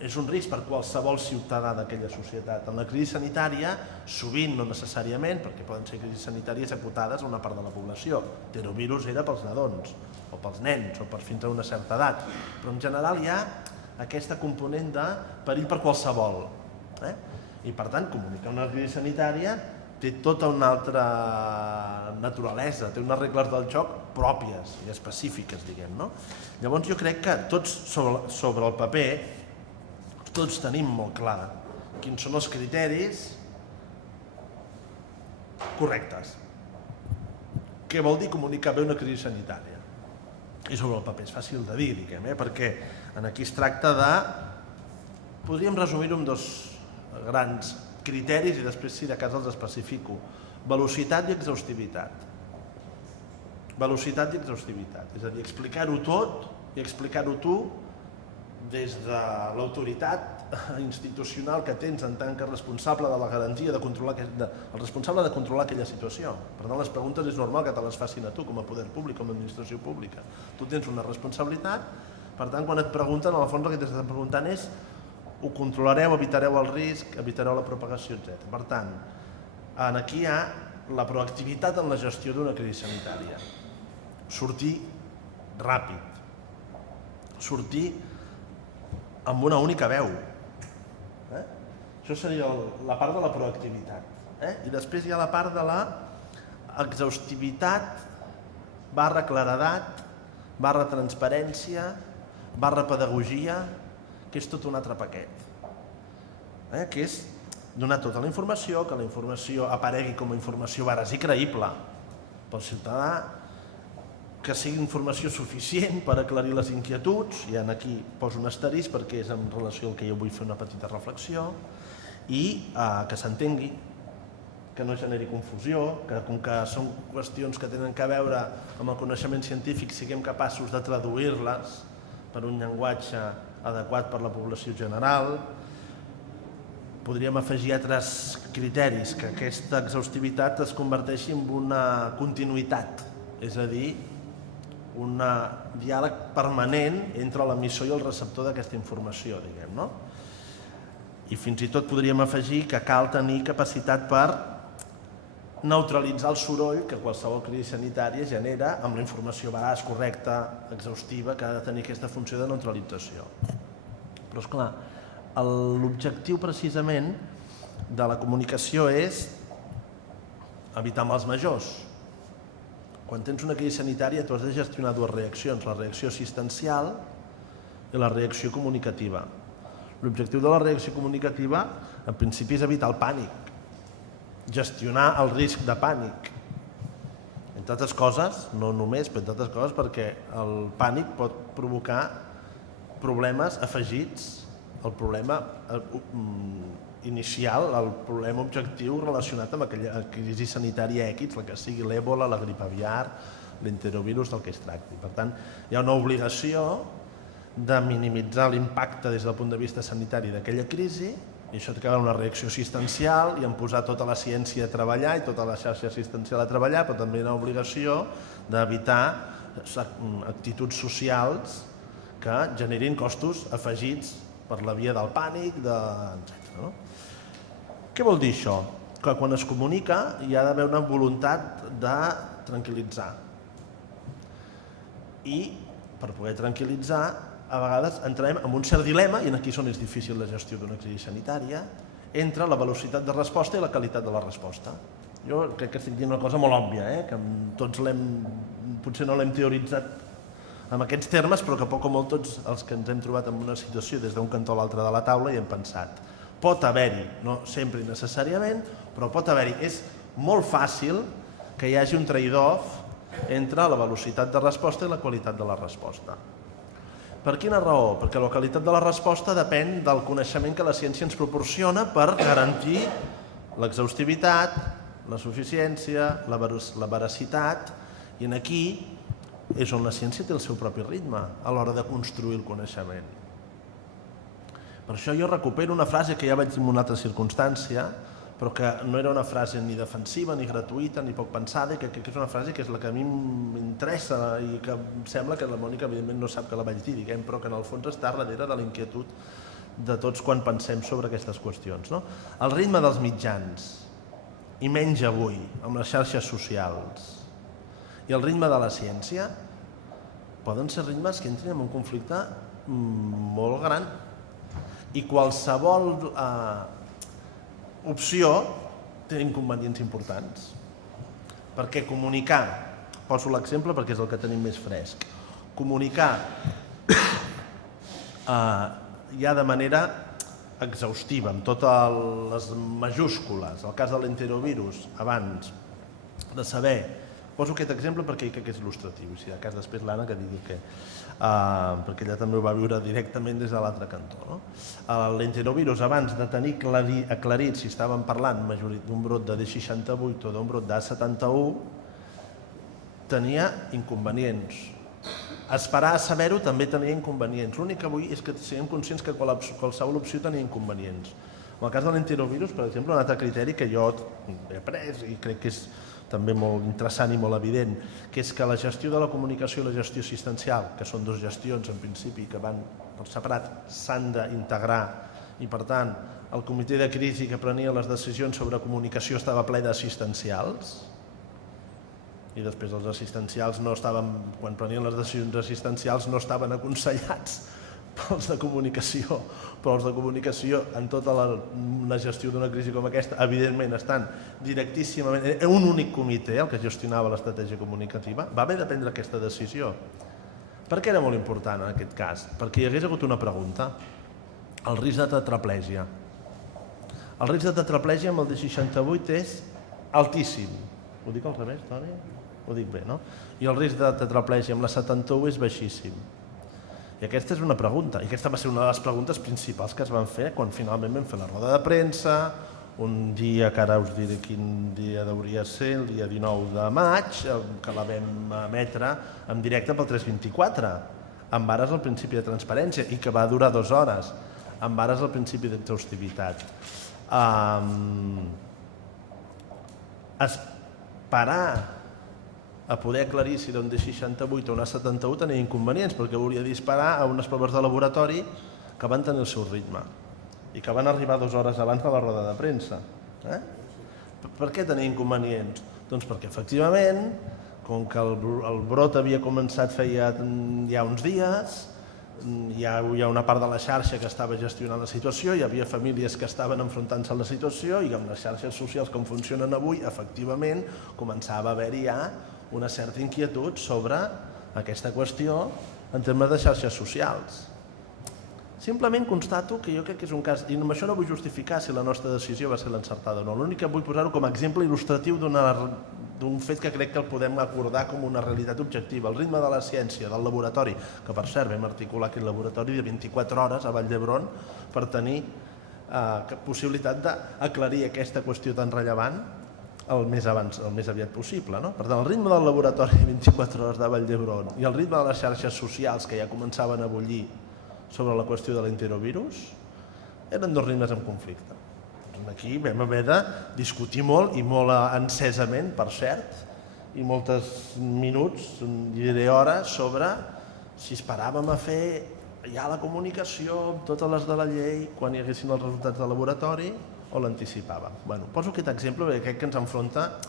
és un risc per qualsevol ciutadà d'aquella societat. En la crisi sanitària, sovint, no necessàriament, perquè poden ser crisis sanitàries acotades a una part de la població. Enterovirus era pels nadons, o pels nens, o per fins a una certa edat. Però en general hi ha aquesta component de perill per qualsevol. I per tant, comunicar una crisi sanitària té tota una altra naturalesa, té unes regles del joc pròpies i específiques, diguem, no? Llavors jo crec que tots sobre el paper tots tenim molt clar quins són els criteris correctes. Què vol dir comunicar bé una crisi sanitària? I sobre el paper és fàcil de dir, diguem, perquè aquí es tracta de... Podríem resumir-ho en dos grans criteris i després, si de cas, els especifico. Velocitat i exhaustivitat. Velocitat i exhaustivitat. És a dir, explicar-ho tot i explicar-ho tu des de l'autoritat institucional que tens en tant que responsable de la garantia, el responsable de controlar aquella situació. Per tant, les preguntes és normal que te les facin a tu com a poder públic, com a administració pública. Tu tens una responsabilitat, per tant, quan et pregunten, en el fons el que t'estan preguntant és ho controlareu, evitareu el risc, evitareu la propagació, etc. Per tant, aquí hi ha la proactivitat en la gestió d'una crisi sanitària. Sortir ràpid. Sortir amb una única veu. Això seria la part de la proactivitat. I després hi ha la part de l'exhaustivitat / claredat / transparència / pedagogia, que és tot un altre paquet. Que és donar tota la informació, que la informació aparegui com a informació veraç i creïble pel ciutadà, que sigui informació suficient per aclarir les inquietuds, i aquí poso un asterisc perquè és en relació al que jo vull fer una petita reflexió, i que s'entengui, que no generi confusió, que com que són qüestions que tenen a veure amb el coneixement científic siguem capaços de traduir-les per un llenguatge adequat per la població general. Podríem afegir altres criteris, que aquesta exhaustivitat es converteixi en una continuïtat, és a dir, un diàleg permanent entre l'emissor i el receptor d'aquesta informació, diguem, no? I fins i tot podríem afegir que cal tenir capacitat per neutralitzar el soroll que qualsevol crisi sanitària genera amb la informació veraç, correcta, exhaustiva, que ha de tenir aquesta funció de neutralització. Però, esclar, l'objectiu precisament de la comunicació és evitar mals majors. Quan tens una crisi sanitària tu has de gestionar dues reaccions, la reacció assistencial i la reacció comunicativa. L'objectiu de la reacció comunicativa en principi és evitar el pànic, gestionar el risc de pànic. Entre altres coses, no només, però entre altres coses perquè el pànic pot provocar problemes afegits al problema inicial, el problema objectiu relacionat amb aquella crisi sanitària X, la que sigui l'èbola, la grip aviar, l'enterovirus, del que es tracti. Per tant, hi ha una obligació de minimitzar l'impacte des del punt de vista sanitari d'aquella crisi, i això té que veure amb una reacció assistencial i en posar tota la ciència a treballar i tota la xarxa assistencial a treballar, però també hi ha una obligació d'evitar actituds socials que generin costos afegits per la via del pànic, etc. Què vol dir això? Que quan es comunica hi ha d'haver una voluntat de tranquil·litzar. I per poder tranquil·litzar, a vegades entrem en un cert dilema, i aquí és on és difícil la gestió d'una crisi sanitària, entre la velocitat de resposta i la qualitat de la resposta. Jo crec que estic dient una cosa molt òbvia, que tots potser no l'hem teoritzat en aquests termes, però que poc o molt tots els que ens hem trobat en una situació des d'un cantó a l'altre de la taula hi hem pensat. Pot haver-hi, no sempre i necessàriament, però pot haver-hi. És molt fàcil que hi hagi un trade-off entre la velocitat de resposta i la qualitat de la resposta. Per quina raó? Perquè la qualitat de la resposta depèn del coneixement que la ciència ens proporciona per garantir l'exhaustivitat, la suficiència, la veracitat, i aquí és on la ciència té el seu propi ritme a l'hora de construir el coneixement. Per això jo recupero una frase que ja vaig dir en una altra circumstància, però que no era una frase ni defensiva, ni gratuïta, ni poc pensada, i que és una frase que és la que a mi m'interessa i que em sembla que la Mònica evidentment no sap que la vaig dir, però que en el fons està darrere de la inquietud de tots quan pensem sobre aquestes qüestions. El ritme dels mitjans, i menys avui, amb les xarxes socials, i el ritme de la ciència poden ser ritmes que entrin en un conflicte molt gran. I qualsevol opció té inconvenients importants, perquè comunicar poso l'exemple perquè és el que tenim més fresc. Comunicar ja de manera exhaustiva, amb totes les majúscules, el cas de l'enterovirus, abans de saber, poso aquest exemple perquè crec que és il·lustratiu, si de cas després l'Anna que digui què, perquè ella també ho va viure directament des de l'altre cantó. No? L'enterovirus, abans de tenir aclarit si estàvem parlant d'un brot de D68 o d'un brot d'A71, tenia inconvenients. Esperar a saber-ho també tenia inconvenients. L'únic que vull és que siguem conscients que qualsevol opció tenia inconvenients. En el cas de l'enterovirus, per exemple, un altre criteri que jo he après i crec que és també molt interessant i molt evident, que és que la gestió de la comunicació i la gestió assistencial, que són dues gestions en principi que van per separat, s'han d'integrar i per tant el comitè de crisi que prenia les decisions sobre comunicació estava ple d'assistencials i després els assistencials no estaven, quan prenien les decisions assistencials no estaven aconsellats pels de comunicació, però els de comunicació en tota la gestió d'una crisi com aquesta evidentment estan directíssimament en un únic comitè, el que gestionava l'estratègia comunicativa, va haver de prendre aquesta decisió. Per què era molt important en aquest cas? Perquè hi hagués hagut una pregunta, el risc de tetraplegia. El risc de tetraplegia amb el D68 és altíssim. Ho dic al revés, Toni? Ho dic bé, no? I el risc de tetraplegia amb la 71 és baixíssim. I aquesta és una pregunta, i aquesta va ser una de les preguntes principals que es van fer quan finalment vam fer la roda de premsa, un dia que ara us diré quin dia hauria de ser, el dia 19 de maig, que la vam emetre en directe pel 324, amb ares al principi de transparència, i que va durar 2 hores, amb ares al principi d'exhaustivitat. Esperar a poder aclarir si era un D68 o una 71 tenia inconvenients, perquè hauria de disparar a unes proves de laboratori que van tenir el seu ritme i que van arribar 2 hores abans de la roda de premsa. Per què tenia inconvenients? Doncs perquè efectivament, com que el brot havia començat feia ja uns dies, hi ha una part de la xarxa que estava gestionant la situació, hi havia famílies que estaven enfrontant-se a la situació i amb les xarxes socials com funcionen avui, efectivament, començava a haver-hi ja una certa inquietud sobre aquesta qüestió en termes de xarxes socials. Simplement constato que jo crec que és un cas, i amb això no vull justificar si la nostra decisió va ser l'encertada o no, l'únic que vull posar-ho com a exemple il·lustratiu d'un fet que crec que el podem acordar com una realitat objectiva, el ritme de la ciència, del laboratori, que per cert vam articular aquest laboratori de 24 hores a Vall d'Hebron per tenir possibilitat d'aclarir aquesta qüestió tan rellevant el més aviat possible. Per tant, el ritme del laboratori 24 hores de Vall d'Hebron i el ritme de les xarxes socials que ja començaven a bullir sobre la qüestió de l'enterovirus eren 2 ritmes en conflicte. Aquí vam haver de discutir molt i molt encesament, per cert, i molts minuts, diré hores, sobre si esperàvem a fer ja la comunicació amb totes les de la llei quan hi haguessin els resultats del laboratori o l'anticipàvem. Poso aquest exemple perquè crec que ens enfronta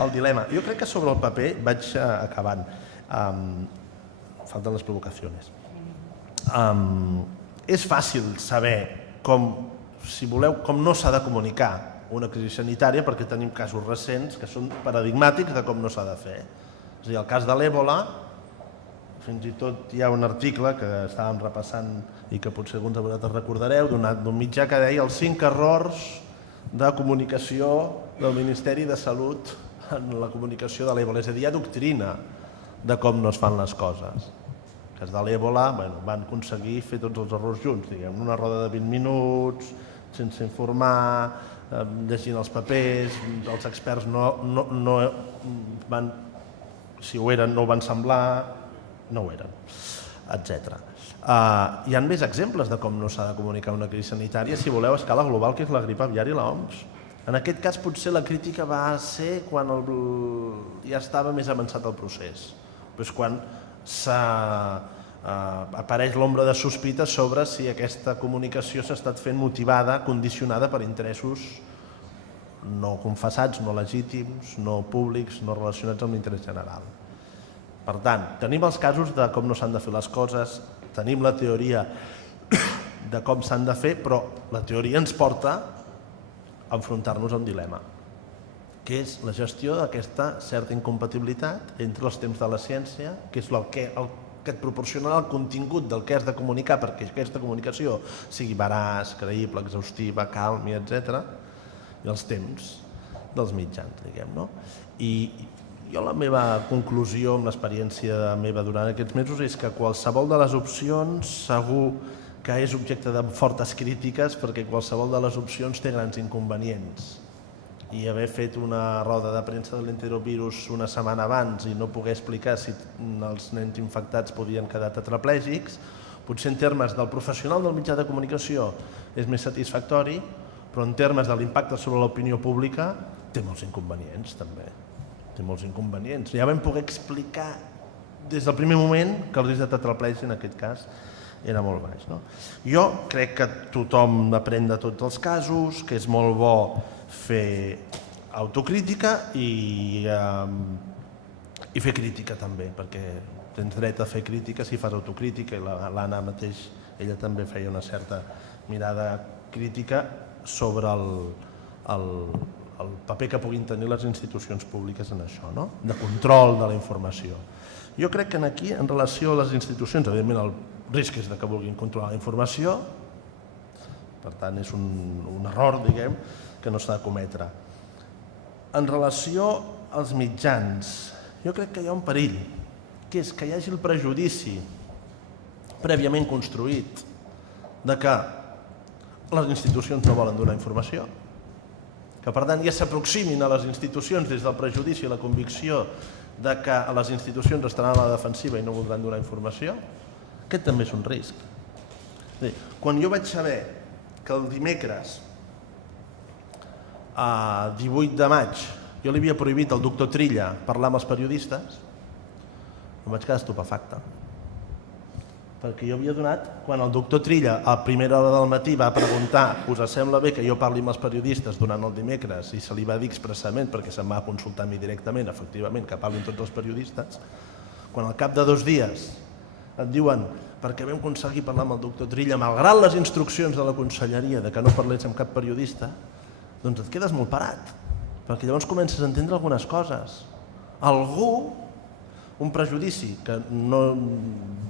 el dilema. Jo crec que sobre el paper vaig acabant. Falten les provocacions. És fàcil saber si voleu, com no s'ha de comunicar una crisi sanitària perquè tenim casos recents que són paradigmàtics de com no s'ha de fer. És a dir, el cas de l'Ebola, fins i tot hi ha un article que estàvem repassant i que potser alguns de vosaltres recordareu, d'un mitjà que deia els 5 errors de comunicació del Ministeri de Salut en la comunicació de l'Ebola. És a dir, hi ha doctrina de com no es fan les coses. En el cas de l'Ebola van aconseguir fer tots els errors junts, diguem, una roda de 20 minuts, sense informar, llegint els papers, els experts no van, si ho eren no ho van semblar, no ho eren, etc. Hi ha més exemples de com no s'ha de comunicar una crisi sanitària, si voleu, a escala global, que és la grip aviària i l'OMS. En aquest cas potser la crítica va ser quan ja estava més avançat el procés, però és quan apareix l'ombra de sospita sobre si aquesta comunicació s'ha estat fent motivada, condicionada per interessos no confessats, no legítims, no públics, no relacionats amb l'interès general. Per tant, tenim els casos de com no s'han de fer les coses, tenim la teoria de com s'han de fer, però la teoria ens porta a enfrontar-nos a un dilema. que és la gestió d'aquesta certa incompatibilitat entre els temps de la ciència, que és el que et proporciona el contingut del que has de comunicar perquè aquesta comunicació sigui veraç, creïble, exhaustiva, calmi, etc. i els temps dels mitjans, diguem, no? I jo la meva conclusió amb l'experiència meva durant aquests mesos és que qualsevol de les opcions segur que és objecte de fortes crítiques perquè qualsevol de les opcions té grans inconvenients. I haver fet una roda de premsa de l'enterovirus una setmana abans i no poder explicar si els nens infectats podien quedar tetraplègics, potser en termes del professional del mitjà de comunicació és més satisfactori, però en termes de l'impacte sobre l'opinió pública té molts inconvenients també. Té molts inconvenients. Ja vam poder explicar des del primer moment que el risc de tetraplègia en aquest cas era molt baix. No? Jo crec que tothom aprèn de tots els casos, que és molt bo fer autocrítica i fer crítica també, perquè tens dret a fer crítica si fas autocrítica, i l'Anna mateix, ella també feia una certa mirada crítica sobre el paper que puguin tenir les institucions públiques en això, no? De control de la informació. Jo crec que aquí, en relació a les institucions, evidentment el risc és que vulguin controlar la informació, per tant és un error, diguem, que no s'ha de cometre. En relació als mitjans, jo crec que hi ha un perill, que és que hi hagi el prejudici prèviament construït de que les institucions no volen donar informació, que per tant ja s'aproximin a les institucions des del prejudici i la convicció de que les institucions estaran a la defensiva i no voldran donar informació. Aquest també és un risc. Quan jo vaig saber que el dimecres, a 18 de maig, jo li havia prohibit al doctor Trilla parlar amb els periodistes, em vaig quedar estupefacte. Perquè jo havia donat, quan el doctor Trilla a primera hora del matí va preguntar us sembla bé que jo parli amb els periodistes durant el dimecres, i se li va dir expressament, perquè se'm va consultar a mi directament, efectivament, que parlin tots els periodistes, quan al cap de 2 dies et diuen perquè vam aconseguir parlar amb el doctor Trilla malgrat les instruccions de la conselleria de que no parlés amb cap periodista, doncs et quedes molt parat, perquè llavors comences a entendre algunes coses. Algú, un prejudici que no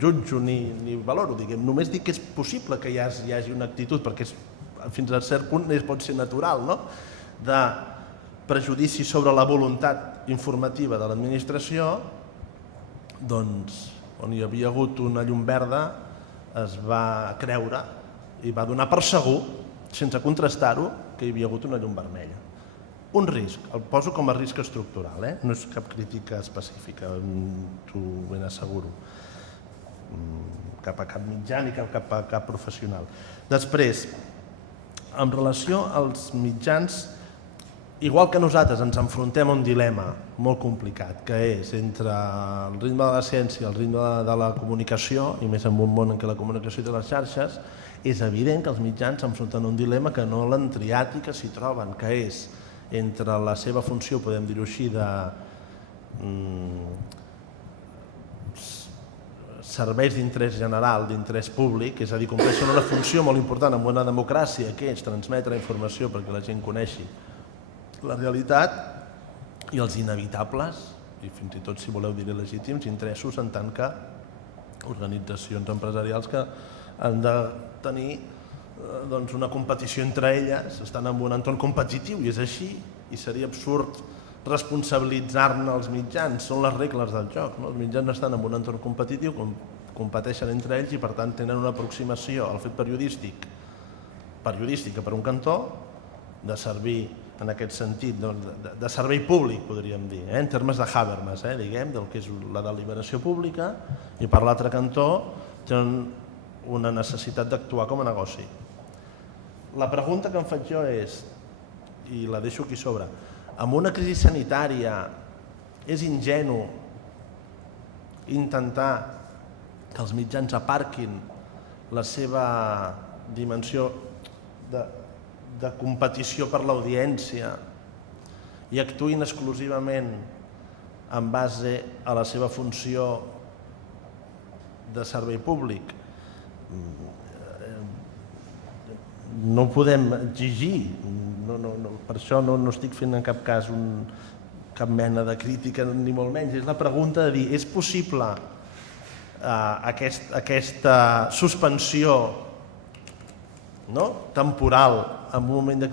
jutjo ni valoro, diguem, només dic que és possible que hi hagi una actitud, perquè fins a cert punt pot ser natural, no? De prejudici sobre la voluntat informativa de l'administració, doncs, on hi havia hagut una llum verda, es va creure i va donar per segur, sense contrastar-ho, que hi havia hagut una llum vermella. Un risc, el poso com a risc estructural, no és cap crítica específica, t'ho ben asseguro, cap a cap mitjà ni cap a cap professional. Després, en relació als mitjans, igual que nosaltres ens enfrontem a un dilema molt complicat, que és entre el ritme de la ciència i el ritme de la comunicació, i més en un món en què la comunicació té les xarxes, és evident que els mitjans s'enfronten a un dilema que no l'han triat i que s'hi troben, que és entre la seva funció, podem dir-ho així, de serveis d'interès general, d'interès públic, és a dir, compleixen una funció molt important en una democràcia, que és transmetre informació perquè la gent coneixi la realitat, i els inevitables, i fins i tot si voleu dir legítims, interessos en tant que organitzacions empresarials que han de tenir una competició entre elles, estan en un entorn competitiu i és així, i seria absurd responsabilitzar-ne els mitjans, són les regles del joc, els mitjans estan en un entorn competitiu, competeixen entre ells i per tant tenen una aproximació al fet periodística per un cantó, de servir en aquest sentit, de servei públic podríem dir, en termes de Habermas, diguem, del que és la deliberació pública, i per l'altre cantó tenen una necessitat d'actuar com a negoci. La pregunta que em faig jo és, i la deixo aquí sobre, amb una crisi sanitària és ingenu intentar que els mitjans aparquin la seva dimensió de competició per l'audiència i actuïn exclusivament en base a la seva funció de servei públic? no podem exigir, per això no estic fent en cap cas cap mena de crítica ni molt menys, és la pregunta de dir, és possible aquesta suspensió temporal en un moment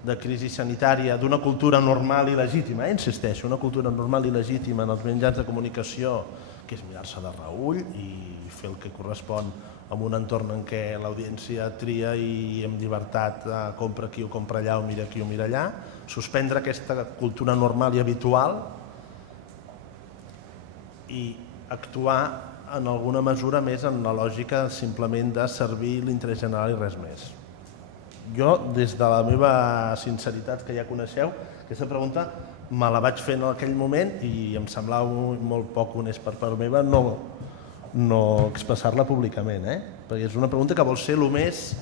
de crisi sanitària d'una cultura normal i legítima, insisteixo, una cultura normal i legítima en els mitjans de comunicació, que és mirar-se de reüll i fer el que correspon en un entorn en què l'audiència tria i amb llibertat compra aquí o compra allà o mira aquí o mira allà, suspendre aquesta cultura normal i habitual i actuar en alguna mesura més en la lògica simplement de servir l'interès general i res més. Jo, des de la meva sinceritat, que ja coneixeu, aquesta pregunta me la vaig fer en aquell moment i em semblava molt poc honest per part meva no expressar-la públicament, perquè és una pregunta que vol ser el més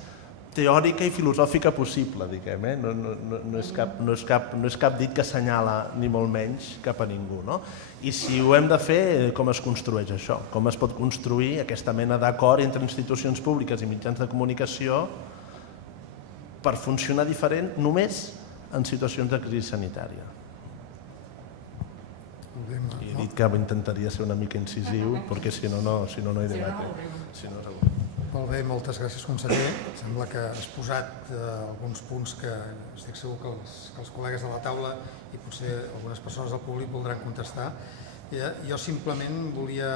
teòrica i filosòfica possible, diguem, no és cap dit que assenyala ni molt menys cap a ningú. I si ho hem de fer, com es construeix això? Com es pot construir aquesta mena d'acord entre institucions públiques i mitjans de comunicació per funcionar diferent només en situacions de crisi sanitària? I he dit que intentaria ser una mica incisiu, perquè si no hi debat. Molt bé, moltes gràcies, conseller. Sembla que has posat alguns punts que estic segur que els col·legues de la taula i potser algunes persones del públic voldran contestar. Jo simplement volia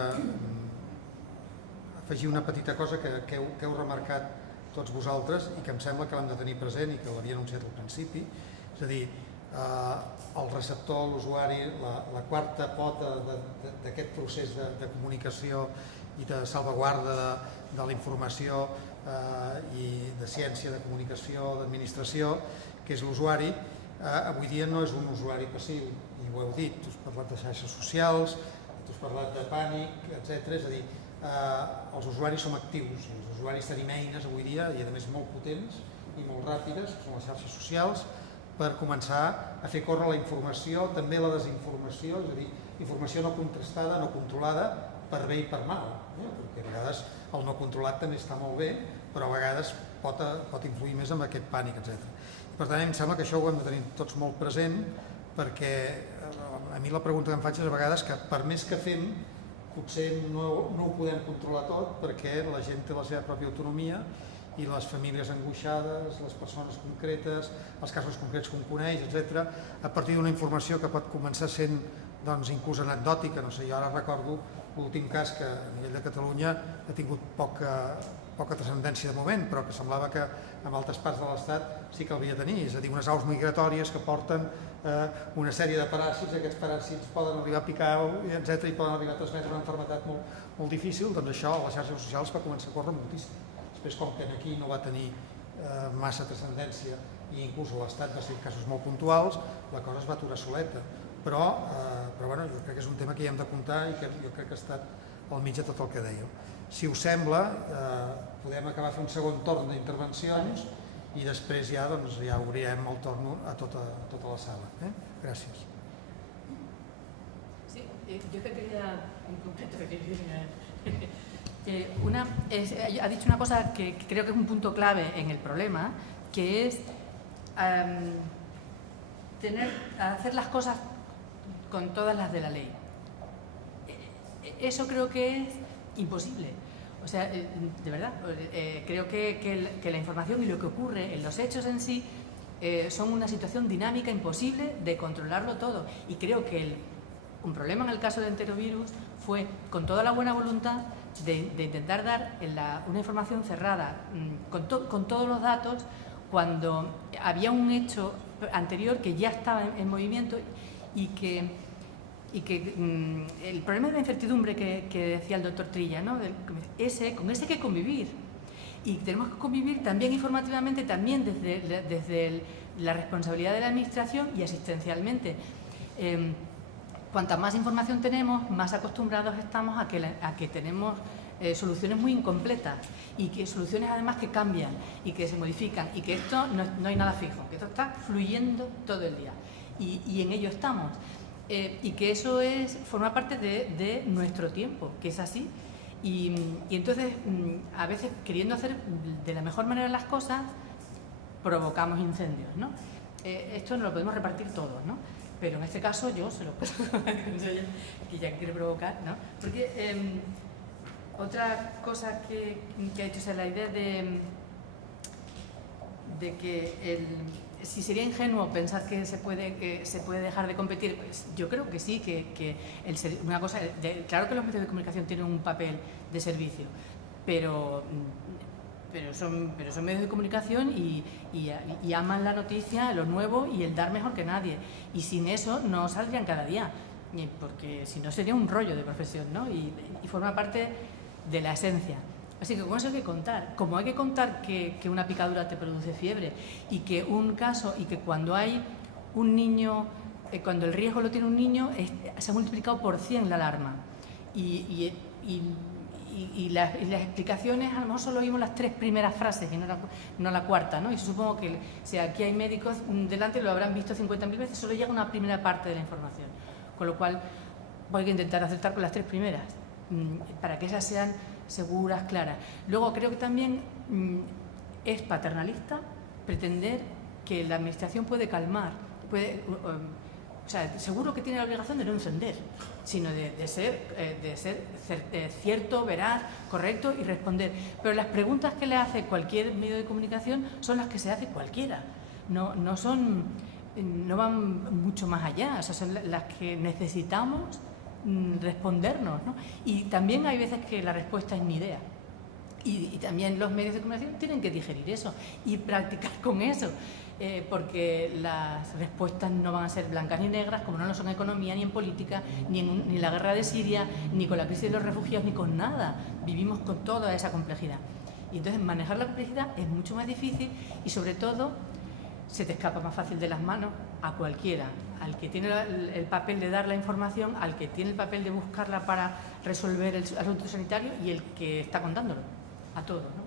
afegir una petita cosa que heu remarcat tots vosaltres i que em sembla que l'hem de tenir present i que l'havia anunciat al principi. És a dir, el receptor, l'usuari, la quarta pota d'aquest procés de comunicació i de salvaguarda de la informació i de ciència, de comunicació, d'administració, que és l'usuari, avui dia no és un usuari passiu, i ho heu dit, tu has parlat de xarxes socials, tu has parlat de pànic, etc. És a dir, els usuaris som actius, els usuaris tenim eines avui dia, i a més molt potents i molt ràpides, que són les xarxes socials, per començar a fer córrer la informació, també la desinformació, és a dir, informació no contrastada, no controlada, per bé i per mal, perquè a vegades el no controlat també està molt bé, però a vegades pot influir més en aquest pànic, etc. Per tant, em sembla que això ho hem de tenir tots molt present, perquè a mi la pregunta que em faig és a vegades que per més que fem, potser no ho podem controlar tot, perquè la gent té la seva pròpia autonomia i les famílies angoixades, les persones concretes, els casos concrets que un coneix, etc., a partir d'una informació que pot començar sent inclús anecdòtica. No sé, jo ara recordo l'últim cas que a nivell de Catalunya ha tingut poca transcendència de moment, però que semblava que en altres parts de l'Estat sí que el havia de tenir, és a dir, unes aus migratòries que porten una sèrie de paràsits, aquests paràsits poden arribar a picar, etc., i poden arribar a transmetre una malaltia molt difícil, doncs això a les xarxes socials va començar a córrer moltíssim. Després, com que aquí no va tenir massa transcendència i inclús a l'Estat va ser casos molt puntuals, la cosa es va aturar soleta. Però bueno, jo crec que és un tema que hi hem de comptar i que jo crec que ha estat al mig de tot el que dèieu. Si us sembla, podem acabar fent un segon torn d'intervencions i després ja obrirem el torn a tota la sala. Gràcies. Sí, yo quería en concreto ha dicho una cosa que creo que es un punto clave en el problema, que es hacer las cosas con todas las de la ley. Eso creo que es imposible. O sea, de verdad, creo que la información y lo que ocurre en los hechos en sí son una situación dinámica imposible de controlarlo todo. Y creo que un problema en el caso de enterovirus fue, con toda la buena voluntad, de intentar dar una información cerrada, con todos los datos, cuando había un hecho anterior que ya estaba en movimiento y que el problema de la incertidumbre que decía el doctor Trilla, ¿no? Con ese hay que convivir, y tenemos que convivir también informativamente, también desde la responsabilidad de la administración y asistencialmente. Cuanta más información tenemos, más acostumbrados estamos a que tenemos soluciones muy incompletas y que soluciones además que cambian y que se modifican y que esto no hay nada fijo, que esto está fluyendo todo el día y en ello estamos. Y que eso forma parte de nuestro tiempo, que es así, Y entonces, a veces, queriendo hacer de la mejor manera las cosas, provocamos incendios, ¿no? Esto nos lo podemos repartir todos, ¿no? Pero en este caso yo se lo puedo que ya quiere provocar, ¿no? Porque otra cosa que ha hecho es la idea de que si sería ingenuo pensar que se puede dejar de competir, pues yo creo que sí, una cosa, claro que los medios de comunicación tienen un papel de servicio, pero son medios de comunicación y aman la noticia, lo nuevo y el dar mejor que nadie. Y sin eso no saldrían cada día, porque si no sería un rollo de profesión, ¿no? Y forma parte de la esencia. Así que con eso hay que contar. Como hay que contar que una picadura te produce fiebre y que un caso, y que cuando hay un niño, cuando el riesgo lo tiene un niño, se ha multiplicado por 100 la alarma. Y las explicaciones, a lo mejor solo oímos las 3 primeras frases y no la cuarta, ¿no? Y supongo que si aquí hay médicos delante lo habrán visto 50.000 veces, solo llega una primera parte de la información. Con lo cual hay que intentar acertar con las 3 primeras, para que esas sean seguras, claras. Luego creo que también es paternalista pretender que la administración puede calmar, o sea, seguro que tiene la obligación de no encender, sino de ser cierto, veraz, correcto y responder. Pero las preguntas que le hace cualquier medio de comunicación son las que se hace cualquiera, no van mucho más allá, o sea, son las que necesitamos respondernos, ¿no? Y también hay veces que la respuesta es mi idea. Y también los medios de comunicación tienen que digerir eso y practicar con eso, porque las respuestas no van a ser blancas ni negras, como no lo son en economía, ni en política, ni en la guerra de Siria, ni con la crisis de los refugiados, ni con nada. Vivimos con toda esa complejidad. Y entonces manejar la complejidad es mucho más difícil y sobre todo se te escapa más fácil de las manos a cualquiera, al que tiene el papel de dar la información, al que tiene el papel de buscarla para resolver el asunto sanitario y el que está contándolo, a todos, ¿no?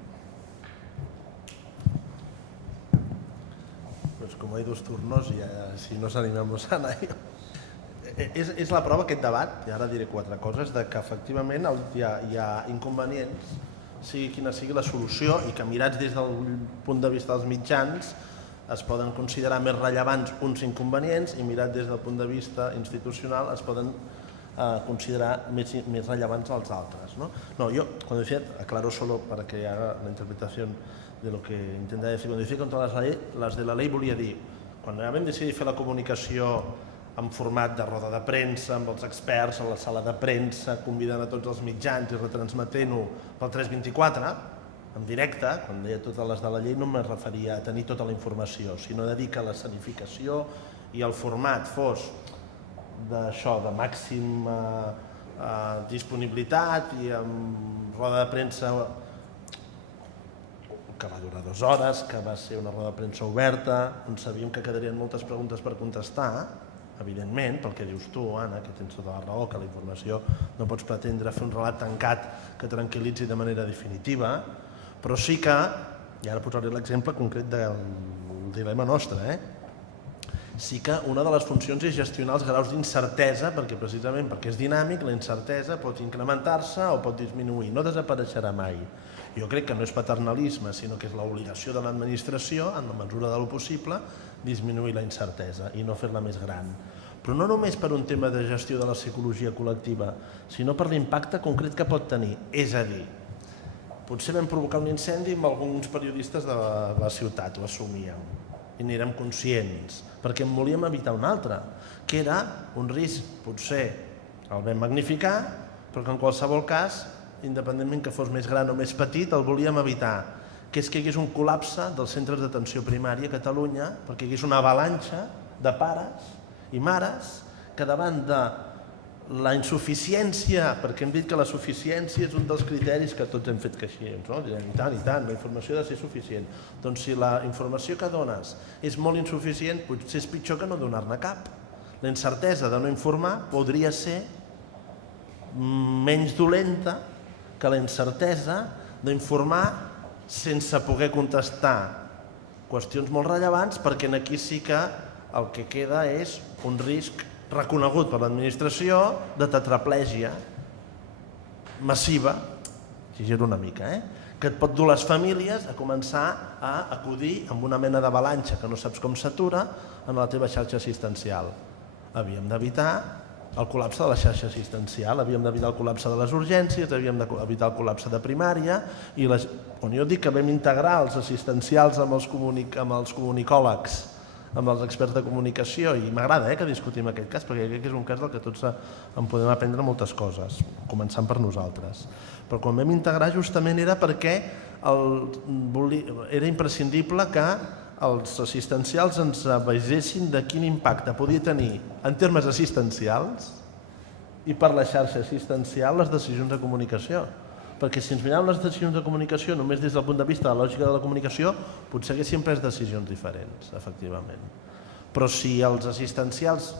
Pues como hay 2 turnos, ja, si no s'animem a anar és la prova aquest debat, i ara diré 4 coses, de que efectivament hi ha inconvenients, sigui quina sigui la solució, i que mirats des del punt de vista dels mitjans es poden considerar més rellevants uns inconvenients i mirat des del punt de vista institucional es poden considerar més rellevants els altres, ¿no? No, yo cuando decía, aclaro solo para que haga la interpretación de lo que intenta decir, cuando decía contra las de la ley volia dir, quan vam decidir fer la comunicació en format de roda de premsa, amb els experts a la sala de premsa, convidant a tots els mitjans i retransmetent-ho pel 324, en directe, quan deia totes les de la llei, no em referia a tenir tota la informació, sinó a dir que la escenificació i el format fos d'això, de màxima disponibilitat i amb roda de premsa que va durar 2 hores, que va ser una roda de premsa oberta, on sabíem que quedarien moltes preguntes per contestar, evidentment, pel que dius tu, Anna, que tens tota la raó, que la informació no pots pretendre fer un relat tancat que tranquil·litzi de manera definitiva, però sí que, i ara posaré l'exemple concret del dilema nostre, sí que una de les funcions és gestionar els graus d'incertesa, perquè precisament perquè és dinàmic, la incertesa pot incrementar-se o pot disminuir, no desapareixerà mai. Jo crec que no és paternalisme, sinó que és l'obligació de l'administració, en la mesura del possible, disminuir la incertesa i no fer-la més gran. Però no només per un tema de gestió de la psicologia col·lectiva, sinó per l'impacte concret que pot tenir. És a dir, potser vam provocar un incendi amb alguns periodistes de la ciutat, ho assumíem, i n'érem conscients, perquè en volíem evitar un altre, que era un risc, potser el vam magnificar, però que en qualsevol cas, independentment que fos més gran o més petit, el volíem evitar, que és que hi hagués un col·lapse dels centres d'atenció primària a Catalunya, perquè hi hagués una avalanxa de pares i mares que davant de la insuficiència, perquè hem dit que la suficiència és un dels criteris que tots hem fet caixers, no? Direm, i tant, la informació ha de ser suficient. Doncs si la informació que dones és molt insuficient, potser és pitjor que no donar-ne cap. La incertesa de no informar podria ser menys dolenta que la incertesa d'informar sense poder contestar qüestions molt rellevants, perquè aquí sí que el que queda és un risc reconegut per l'administració de tetraplègia massiva exagero una mica, que et pot dur les famílies a començar a acudir amb una mena d'avalanxa que no saps com s'atura en la teva xarxa assistencial. Havíem d'evitar el col·lapse de la xarxa assistencial, havíem d'evitar el col·lapse de les urgències, havíem d'evitar el col·lapse de primària, i on jo dic que vam integrar els assistencials amb els comunicòlegs, amb els experts de comunicació, i m'agrada que discutim aquest cas, perquè crec que és un cas del que tots en podem aprendre moltes coses, començant per nosaltres. Però quan vam integrar justament era perquè era imprescindible que els assistencials ens avisessin de quin impacte podia tenir en termes assistencials i per la xarxa assistencial les decisions de comunicació. Perquè si ens miràvem les decisions de comunicació només des del punt de vista de la lògica de la comunicació, potser haguéssim pres decisions diferents, efectivament. Però si els assistencials,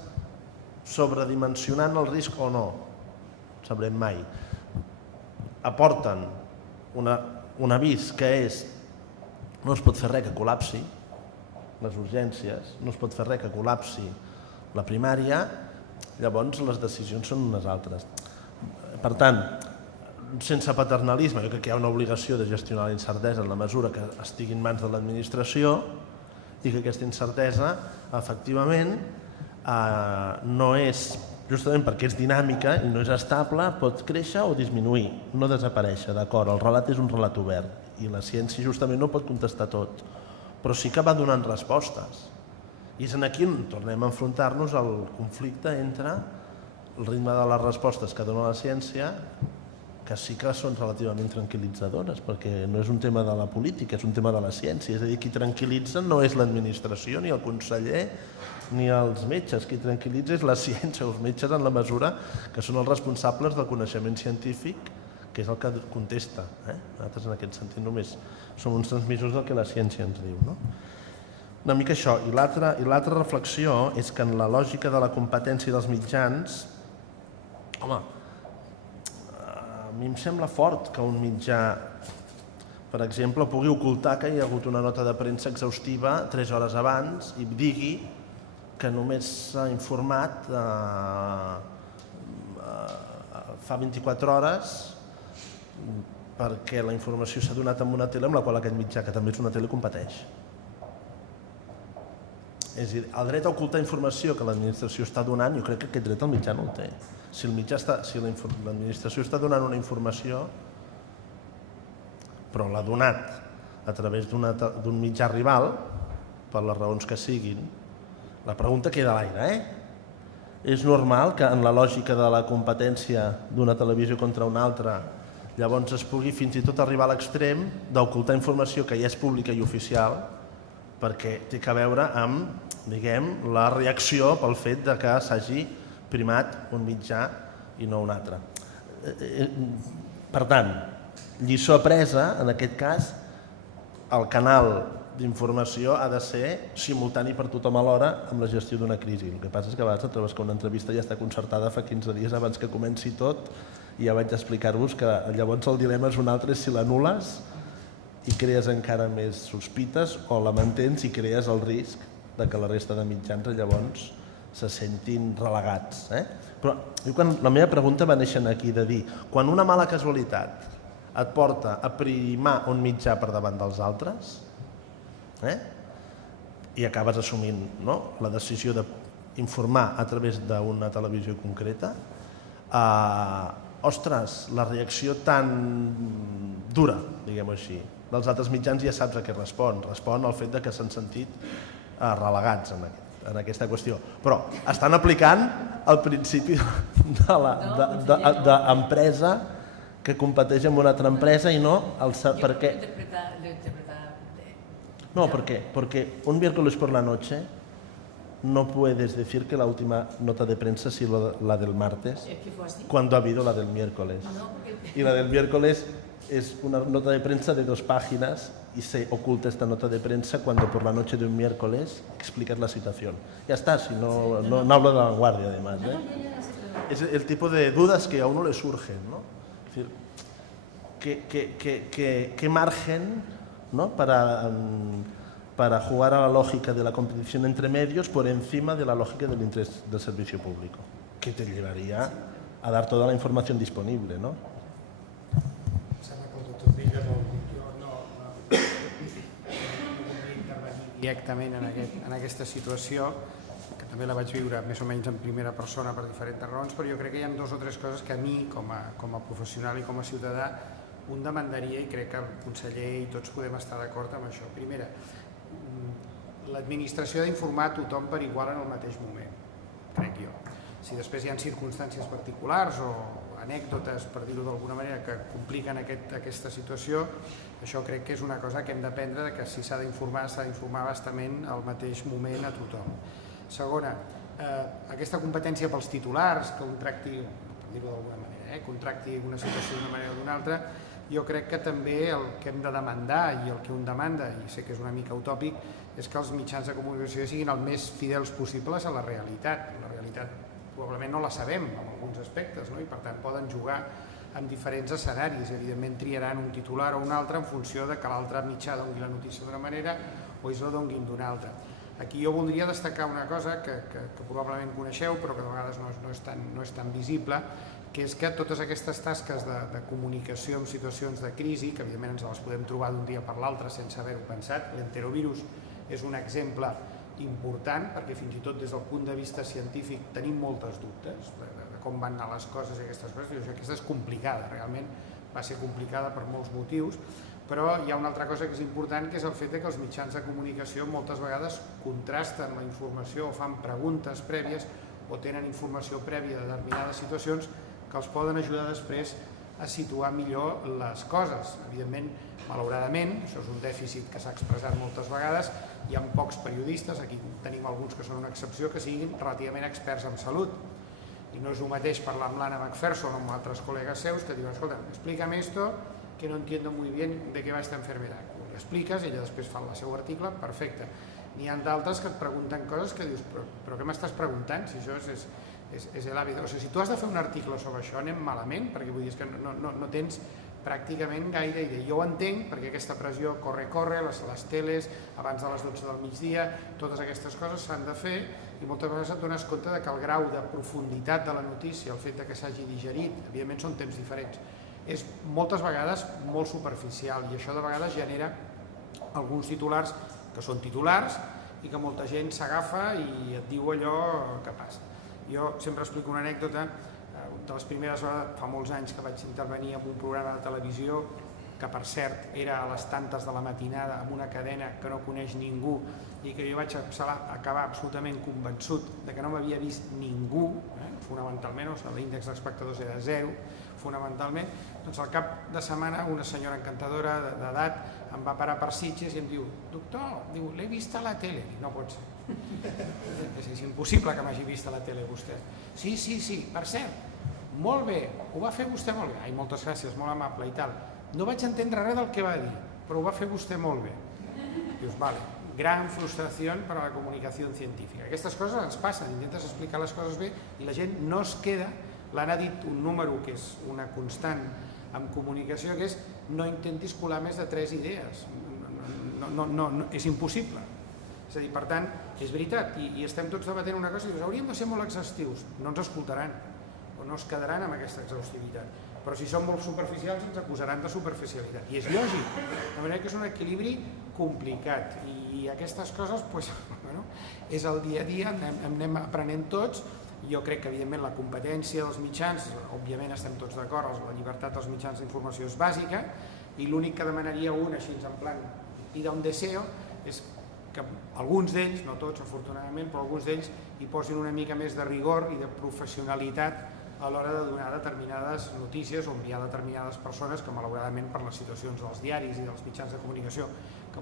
sobredimensionant el risc o no, sabrem mai, aporten un avís que és no es pot fer res que col·lapsi les urgències, no es pot fer res que col·lapsi la primària, llavors les decisions són unes altres. Per tant, sense paternalisme, jo crec que hi ha una obligació de gestionar la incertesa en la mesura que estigui en mans de l'administració i que aquesta incertesa, efectivament, no és, justament perquè és dinàmica i no és estable, pot créixer o disminuir, no desaparèixer, d'acord? El relat és un relat obert i la ciència justament no pot contestar tot, però sí que va donant respostes. I és aquí on tornem a enfrontar-nos al conflicte entre el ritme de les respostes que dona la ciència, que sí que són relativament tranquil·litzadores, perquè no és un tema de la política, és un tema de la ciència. És a dir, qui tranquil·litza no és l'administració, ni el conseller, ni els metges. Qui tranquil·litza és la ciència, els metges en la mesura que són els responsables del coneixement científic, que és el que contesta. Nosaltres en aquest sentit només som uns transmissors del que la ciència ens diu. Una mica això. I l'altra reflexió és que en la lògica de la competència dels mitjans, home, a mi em sembla fort que un mitjà, per exemple, pugui ocultar que hi ha hagut una nota de premsa exhaustiva 3 hores abans i digui que només s'ha informat fa 24 hores perquè la informació s'ha donat en una tele amb la qual aquest mitjà, que també és una tele, competeix. És a dir, el dret a ocultar informació que l'administració està donant, jo crec que aquest dret el mitjà no el té. Si l'administració està donant una informació, però l'ha donat a través d'un mitjà rival, per les raons que siguin, la pregunta queda a l'aire. És normal que en la lògica de la competència d'una televisió contra una altra llavors es pugui fins i tot arribar a l'extrem d'ocultar informació que ja és pública i oficial perquè té a veure amb, diguem, la reacció pel fet que s'hagi primat un mitjà i no un altre. Per tant, lliçó apresa, en aquest cas, el canal d'informació ha de ser simultani per tothom alhora amb la gestió d'una crisi. El que passa és que a vegades et trobes que una entrevista ja està concertada fa 15 dies abans que comenci tot i ja vaig explicar-vos que llavors el dilema és un altre, és si l'anules i crees encara més sospites o la mantens i crees el risc de que la resta de mitjans llavors se sentin relegats. Però la meva pregunta va néixer aquí de dir, quan una mala casualitat et porta a primar un mitjà per davant dels altres i acabes assumint la decisió d'informar a través d'una televisió concreta, ostres, la reacció tan dura, diguem-ho així, dels altres mitjans ja saps a què respon. Respon al fet que s'han sentit relegats en aquesta qüestió. Però estan aplicant el principi d'empresa que competeix amb una altra empresa i no el per què. No, ¿por qué? Porque un miércoles por la noche no puedes decir que la última nota de prensa ha sido la del martes, cuando ha habido la del miércoles. Y la del miércoles es una nota de prensa de 2 páginas y se oculta esta nota de prensa cuando por la noche de un miércoles explicas la situación. Ya está, si no hablo de la vanguardia además. Es el tipo de dudas que a uno le surgen, ¿no? Es decir, ¿qué margen, ¿no? para jugar a la lógica de la competición entre medios por encima de la lógica del interés del servicio público, que te llevaría a dar toda la información disponible, ¿no? Sembla directament en aquesta situació, que també la vaig viure més o menys en primera persona per diferents raons, però jo crec que hi ha 2 o 3 coses que a mi, com a professional i com a ciutadà, un demandaria, i crec que el conseller i tots podem estar d'acord amb això. Primera, l'administració ha d'informar a tothom per igual en el mateix moment, crec jo. Si després hi ha circumstàncies particulars o anècdotes, per dir-ho d'alguna manera, que compliquen aquesta situació, això crec que és una cosa que hem d'aprendre, que si s'ha d'informar bastament al mateix moment a tothom. Segona, aquesta competència pels titulars, que un tracti, per dir-ho d'alguna manera, que un tracti una situació d'una manera o d'una altra, jo crec que també el que hem de demandar i el que un demanda, i sé que és una mica utòpic, és que els mitjans de comunicació siguin el més fidels possibles a la realitat. La realitat probablement no la sabem en alguns aspectes, no? I per tant poden jugar en diferents escenaris. Evidentment triaran un titular o un altre en funció de que l'altre mitjà doni la notícia d'una manera o ells la donin d'una altra. Aquí jo voldria destacar una cosa que probablement coneixeu però que de vegades no és tan visible, que és que totes aquestes tasques de comunicació en situacions de crisi, que evidentment ens les podem trobar d'un dia per l'altre sense haver-ho pensat, l'enterovirus és un exemple important perquè fins i tot des del punt de vista científic tenim moltes dubtes de com van anar les coses i aquestes coses. Jo sé que aquesta és complicada, realment va ser complicada per molts motius, però hi ha una altra cosa que és important, que és el fet que els mitjans de comunicació moltes vegades contrasten la informació o fan preguntes prèvies o tenen informació prèvia de determinades situacions que els poden ajudar després a situar millor les coses. Evidentment, malauradament, això és un dèficit que s'ha expressat moltes vegades, hi ha pocs periodistes, aquí tenim alguns que són una excepció, que siguin relativament experts en salut. I no és el mateix parlar amb l'Anna McPherson o amb altres col·legues seus que diuen, escolta, explícame esto, que no entiendo muy bien de qué va esta enfermedad. Li expliques, ella després fa el seu article, perfecte. N'hi ha d'altres que et pregunten coses que dius, però què m'estàs preguntant? Si això és l'hàbit. O sigui, si tu has de fer un article sobre això, anem malament, perquè vull dir que no tens pràcticament gaire idea. Jo ho entenc, perquè aquesta pressió corre, les teles, abans de les 12 del migdia, totes aquestes coses s'han de fer i moltes vegades et dones compte que el grau de profunditat de la notícia, el fet que s'hagi digerit, evidentment són temps diferents, és moltes vegades molt superficial i això de vegades genera alguns titulars que són titulars i que molta gent s'agafa i et diu allò que passa. Jo sempre explico una anècdota de les primeres vegades, fa molts anys que vaig intervenir en un programa de televisió que per cert era a les tantes de la matinada amb una cadena que no coneix ningú i que jo vaig acabar absolutament convençut de que no m'havia vist ningú, fonamentalment, o sigui, l'índex d'espectadors era 0, fonamentalment, doncs al cap de setmana una senyora encantadora d'edat em va parar per Sitges i em diu, doctor, l'he vist a la tele. No pot ser. És impossible que m'hagi vist a la tele vostè. Sí, per cert, molt bé, ho va fer vostè molt bé. Ai, moltes gràcies, molt amable i tal. No vaig entendre res del que va dir, però ho va fer vostè molt bé. Dius, vale, gran frustració per a la comunicació científica. Aquestes coses ens passen, intentes explicar les coses bé i la gent no es queda. L'Anna ha dit un número que és una constant en comunicació, que és no intentis colar més de 3 idees. No, és impossible. És a dir, per tant, és veritat, i estem tots debatent una cosa i dius, hauríem de ser molt exhaustius. No ens escoltaran, o no es quedaran amb aquesta exhaustivitat. Però si són molt superficials ens acusaran de superficialitat. I és lògic, de manera que és un equilibri complicat. I aquestes coses, és el dia a dia, anem aprenent tots. Jo crec que, evidentment, la competència dels mitjans, òbviament estem tots d'acord, la llibertat dels mitjans d'informació és bàsica, i l'únic que demanaria un, així en plan, pida un deseo, és que alguns d'ells, no tots afortunadament, però alguns d'ells hi posin una mica més de rigor i de professionalitat a l'hora de donar determinades notícies o enviar determinades persones que, malauradament, per les situacions dels diaris i dels mitjans de comunicació, que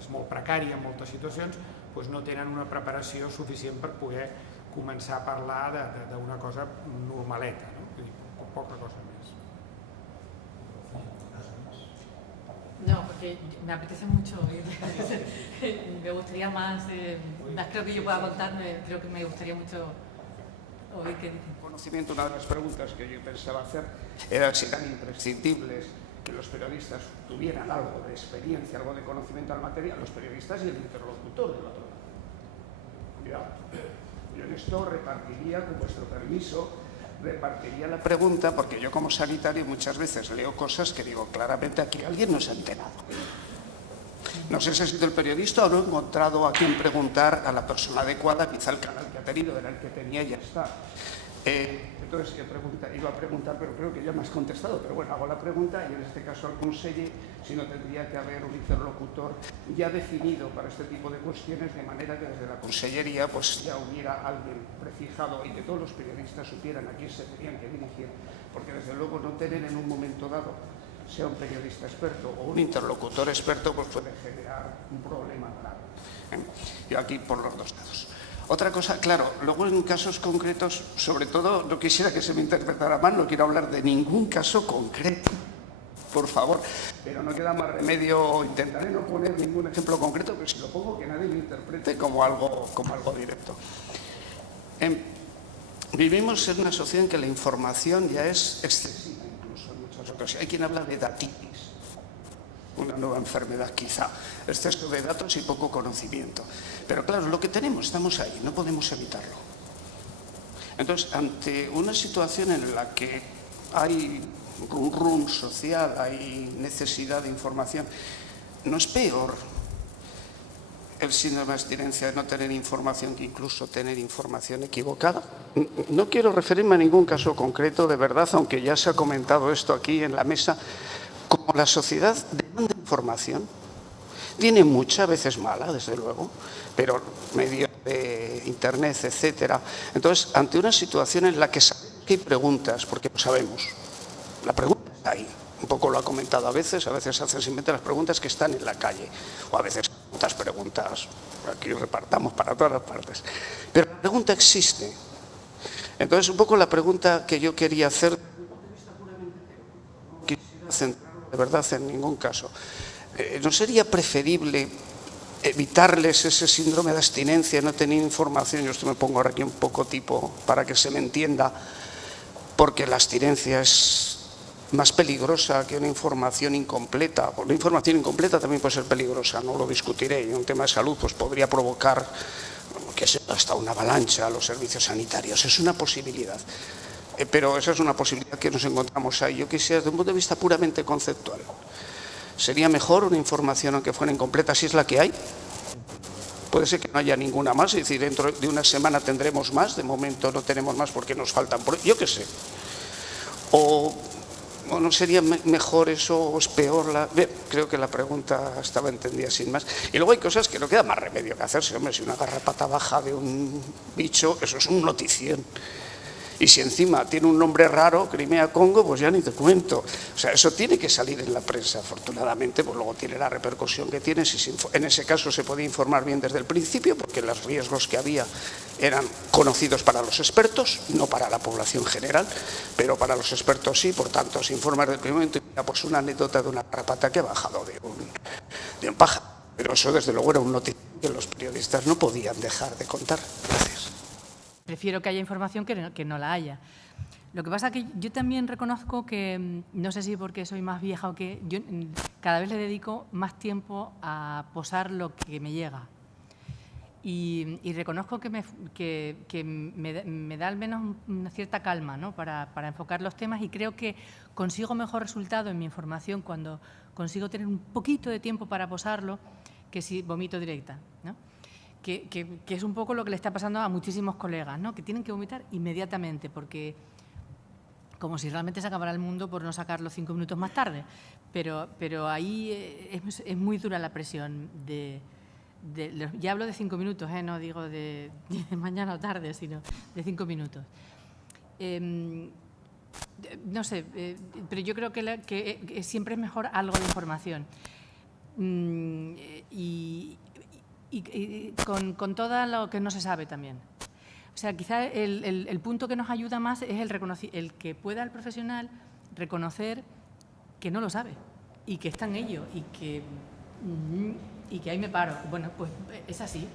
és molt precari en moltes situacions, no tenen una preparació suficient per poder començar a parlar d'una cosa normaleta, poca cosa més. No, porque me apetece mucho oír. Me gustaría más creo que yo pueda contar, creo que me gustaría mucho oír qué dicen. Conocimiento, una de las preguntas que yo pensaba hacer era si eran imprescindibles que los periodistas tuvieran algo de experiencia, algo de conocimiento al material, los periodistas y el interlocutor del otro lado. Yo en esto repartiría, con vuestro permiso, repartiría la pregunta, porque yo como sanitario muchas veces leo cosas que digo, claramente aquí alguien no se ha enterado. No sé si ha sido el periodista o no he encontrado a quien preguntar a la persona adecuada, quizá el canal que ha tenido era el que tenía y ya está. Entonces iba a preguntar, pero creo que ya me has contestado, pero bueno, hago la pregunta y en este caso al conseller, si no tendría que haber un interlocutor ya definido para este tipo de cuestiones, de manera que desde la consellería pues ya hubiera alguien prefijado y que todos los periodistas supieran a quién se tenían que dirigir, porque desde luego no tener en un momento dado, sea un periodista experto o un interlocutor experto, pues puede generar un problema grave. Yo aquí por los dos lados. Otra cosa, claro, luego en casos concretos, sobre todo, no quisiera que se me interpretara mal, no quiero hablar de ningún caso concreto, por favor, pero no queda más remedio, intentaré no poner ningún ejemplo concreto, pero si lo pongo que nadie lo interprete como algo directo. Vivimos en una sociedad en que la información ya es excesiva, incluso en muchas ocasiones. Hay quien habla de datitis, una nueva enfermedad quizá, exceso de datos y poco conocimiento. Pero claro, lo que tenemos, estamos ahí, no podemos evitarlo. Entonces, ante una situación en la que hay rum social, hay necesidad de información, ¿no es peor el síndrome de abstinencia de no tener información que incluso tener información equivocada? No quiero referirme a ningún caso concreto, de verdad, aunque ya se ha comentado esto aquí en la mesa. Como la sociedad demanda información, tiene mucha, a veces mala, desde luego, pero medios de internet, etcétera. Entonces, ante una situación en la que sabemos que hay preguntas, porque lo sabemos, la pregunta está ahí, un poco lo ha comentado a veces hacen simplemente las preguntas que están en la calle, o a veces muchas preguntas, aquí repartamos para todas las partes, pero la pregunta existe. Entonces, un poco la pregunta que yo quería hacer, no quisiera centrar de verdad en ningún caso, ¿no sería preferible evitarles ese síndrome de abstinencia, no tener información? Yo esto me pongo ahora aquí un poco tipo para que se me entienda, porque la abstinencia es más peligrosa que una información incompleta. La información incompleta también puede ser peligrosa, no lo discutiré. Y un tema de salud pues podría provocar que sea hasta una avalancha a los servicios sanitarios. Es una posibilidad. Pero esa es una posibilidad que nos encontramos ahí. Yo quisiera, desde un punto de vista puramente conceptual, ¿sería mejor una información aunque fuera incompleta si es la que hay? Puede ser que no haya ninguna más, es decir, dentro de una semana tendremos más, de momento no tenemos más porque nos faltan, yo qué sé. O no sería mejor eso o es peor. Bien, creo que la pregunta estaba entendida sin más. Y luego hay cosas que no queda más remedio que hacerse. Hombre, si una garrapata baja de un bicho, eso es un notición. Y si encima tiene un nombre raro, Crimea-Congo, pues ya ni te cuento. O sea, eso tiene que salir en la prensa. Afortunadamente, pues luego tiene la repercusión que tiene. En ese caso se podía informar bien desde el principio, porque los riesgos que había eran conocidos para los expertos, no para la población general, pero para los expertos sí. Por tanto, se informa desde el primer momento. Y pues una anécdota de una garrapata que ha bajado de un pájaro. Pero eso, desde luego, era un notición que los periodistas no podían dejar de contar. Gracias. Prefiero que haya información que no la haya. Lo que pasa es que yo también reconozco que, no sé si porque soy más vieja o qué, yo cada vez le dedico más tiempo a posar lo que me llega. Y reconozco que me da al menos una cierta calma, ¿no? para enfocar los temas, y creo que consigo mejor resultado en mi información cuando consigo tener un poquito de tiempo para posarlo que si vomito directa, ¿no? Que es un poco lo que le está pasando a muchísimos colegas, ¿no? Que tienen que vomitar inmediatamente, porque como si realmente se acabara el mundo por no sacarlo 5 minutos más tarde. Pero ahí es muy dura la presión. Ya hablo de 5 minutos, no digo de mañana o tarde, sino de 5 minutos. No sé, pero yo creo que siempre es mejor algo de información. Y con todo lo que no se sabe también. O sea, quizá el punto que nos ayuda más es el que pueda el profesional reconocer que no lo sabe y que está en ello y que ahí me paro. Bueno, pues es así.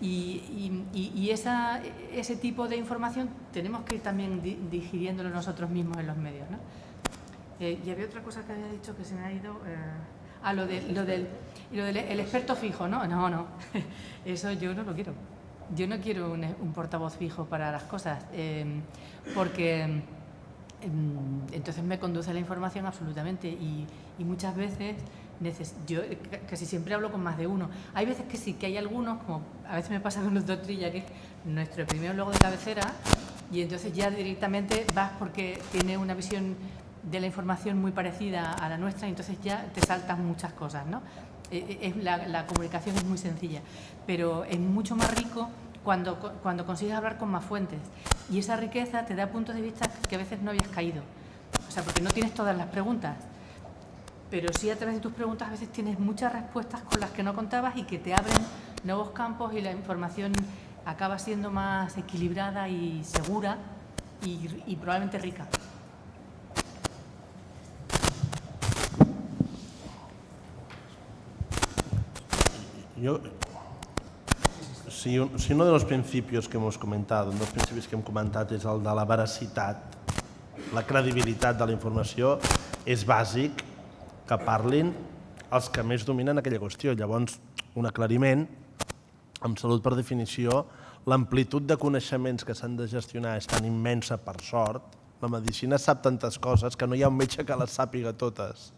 Y ese tipo de información tenemos que ir también digiriéndolo nosotros mismos en los medios, ¿no? Y había otra cosa que había dicho que se me ha ido... lo del experto fijo, ¿no? No, eso yo no lo quiero. Yo no quiero un portavoz fijo para las cosas, porque entonces me conduce la información absolutamente y muchas veces yo casi siempre hablo con más de uno. Hay veces que sí, que hay algunos, como a veces me pasa con el doctor Trilla, que es nuestro epidemiólogo de cabecera, y entonces ya directamente vas porque tiene una visión de la información muy parecida a la nuestra, y entonces ya te saltan muchas cosas, ¿no? La comunicación es muy sencilla, pero es mucho más rico cuando consigues hablar con más fuentes, y esa riqueza te da puntos de vista que a veces no habías caído. O sea, porque no tienes todas las preguntas, pero sí a través de tus preguntas a veces tienes muchas respuestas con las que no contabas y que te abren nuevos campos, y la información acaba siendo más equilibrada y segura y probablemente rica. Si uno de los principios que hemos comentado, un dels principis que hem comentat és el de la veracitat, la credibilitat de la informació, és bàsic que parlin els que més dominen aquella qüestió. Llavors, un aclariment, en salut per definició, l'amplitud de coneixements que s'han de gestionar és tan immensa, per sort, la medicina sap tantes coses que no hi ha un metge que les sàpiga totes,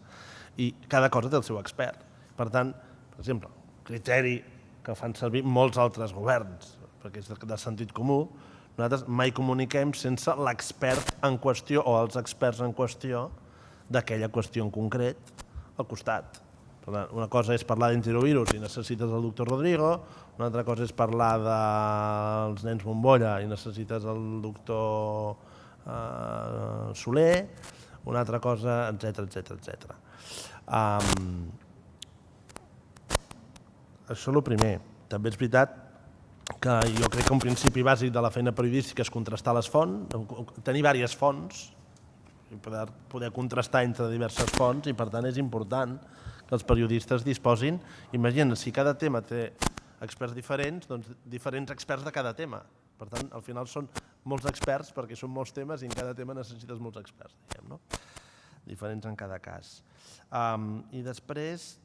i cada cosa té el seu expert. Per tant, per exemple, criteri que fan servir molts altres governs, perquè és de sentit comú, nosaltres mai comuniquem sense l'expert en qüestió o els experts en qüestió d'aquella qüestió en concret al costat. Per tant, una cosa és parlar d'enterovirus i necessites el doctor Rodrigo, una altra cosa és parlar dels nens bombolla i necessites el doctor Soler, una altra cosa, etc. Això és el primer. També és veritat que jo crec que un principi bàsic de la feina periodística és contrastar les fonts, tenir diverses fonts, i poder contrastar entre diverses fonts, i per tant és important que els periodistes disposin. Imagina't, si cada tema té experts diferents, doncs diferents experts de cada tema. Per tant, al final són molts experts perquè són molts temes i en cada tema necessites molts experts, diguem, no? Diferents en cada cas. I després,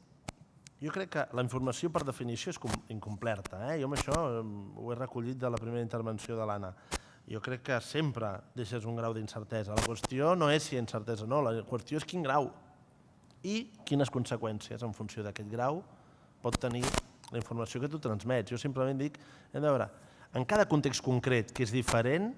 jo crec que la informació per definició és incompleta. Jo amb això ho he recollit de la primera intervenció de l'Anna. Jo crec que sempre deixes un grau d'incertesa. La qüestió no és si hi ha incertesa o no, la qüestió és quin grau i quines conseqüències en funció d'aquest grau pot tenir la informació que tu transmets. Jo simplement dic, hem de veure, en cada context concret que és diferent,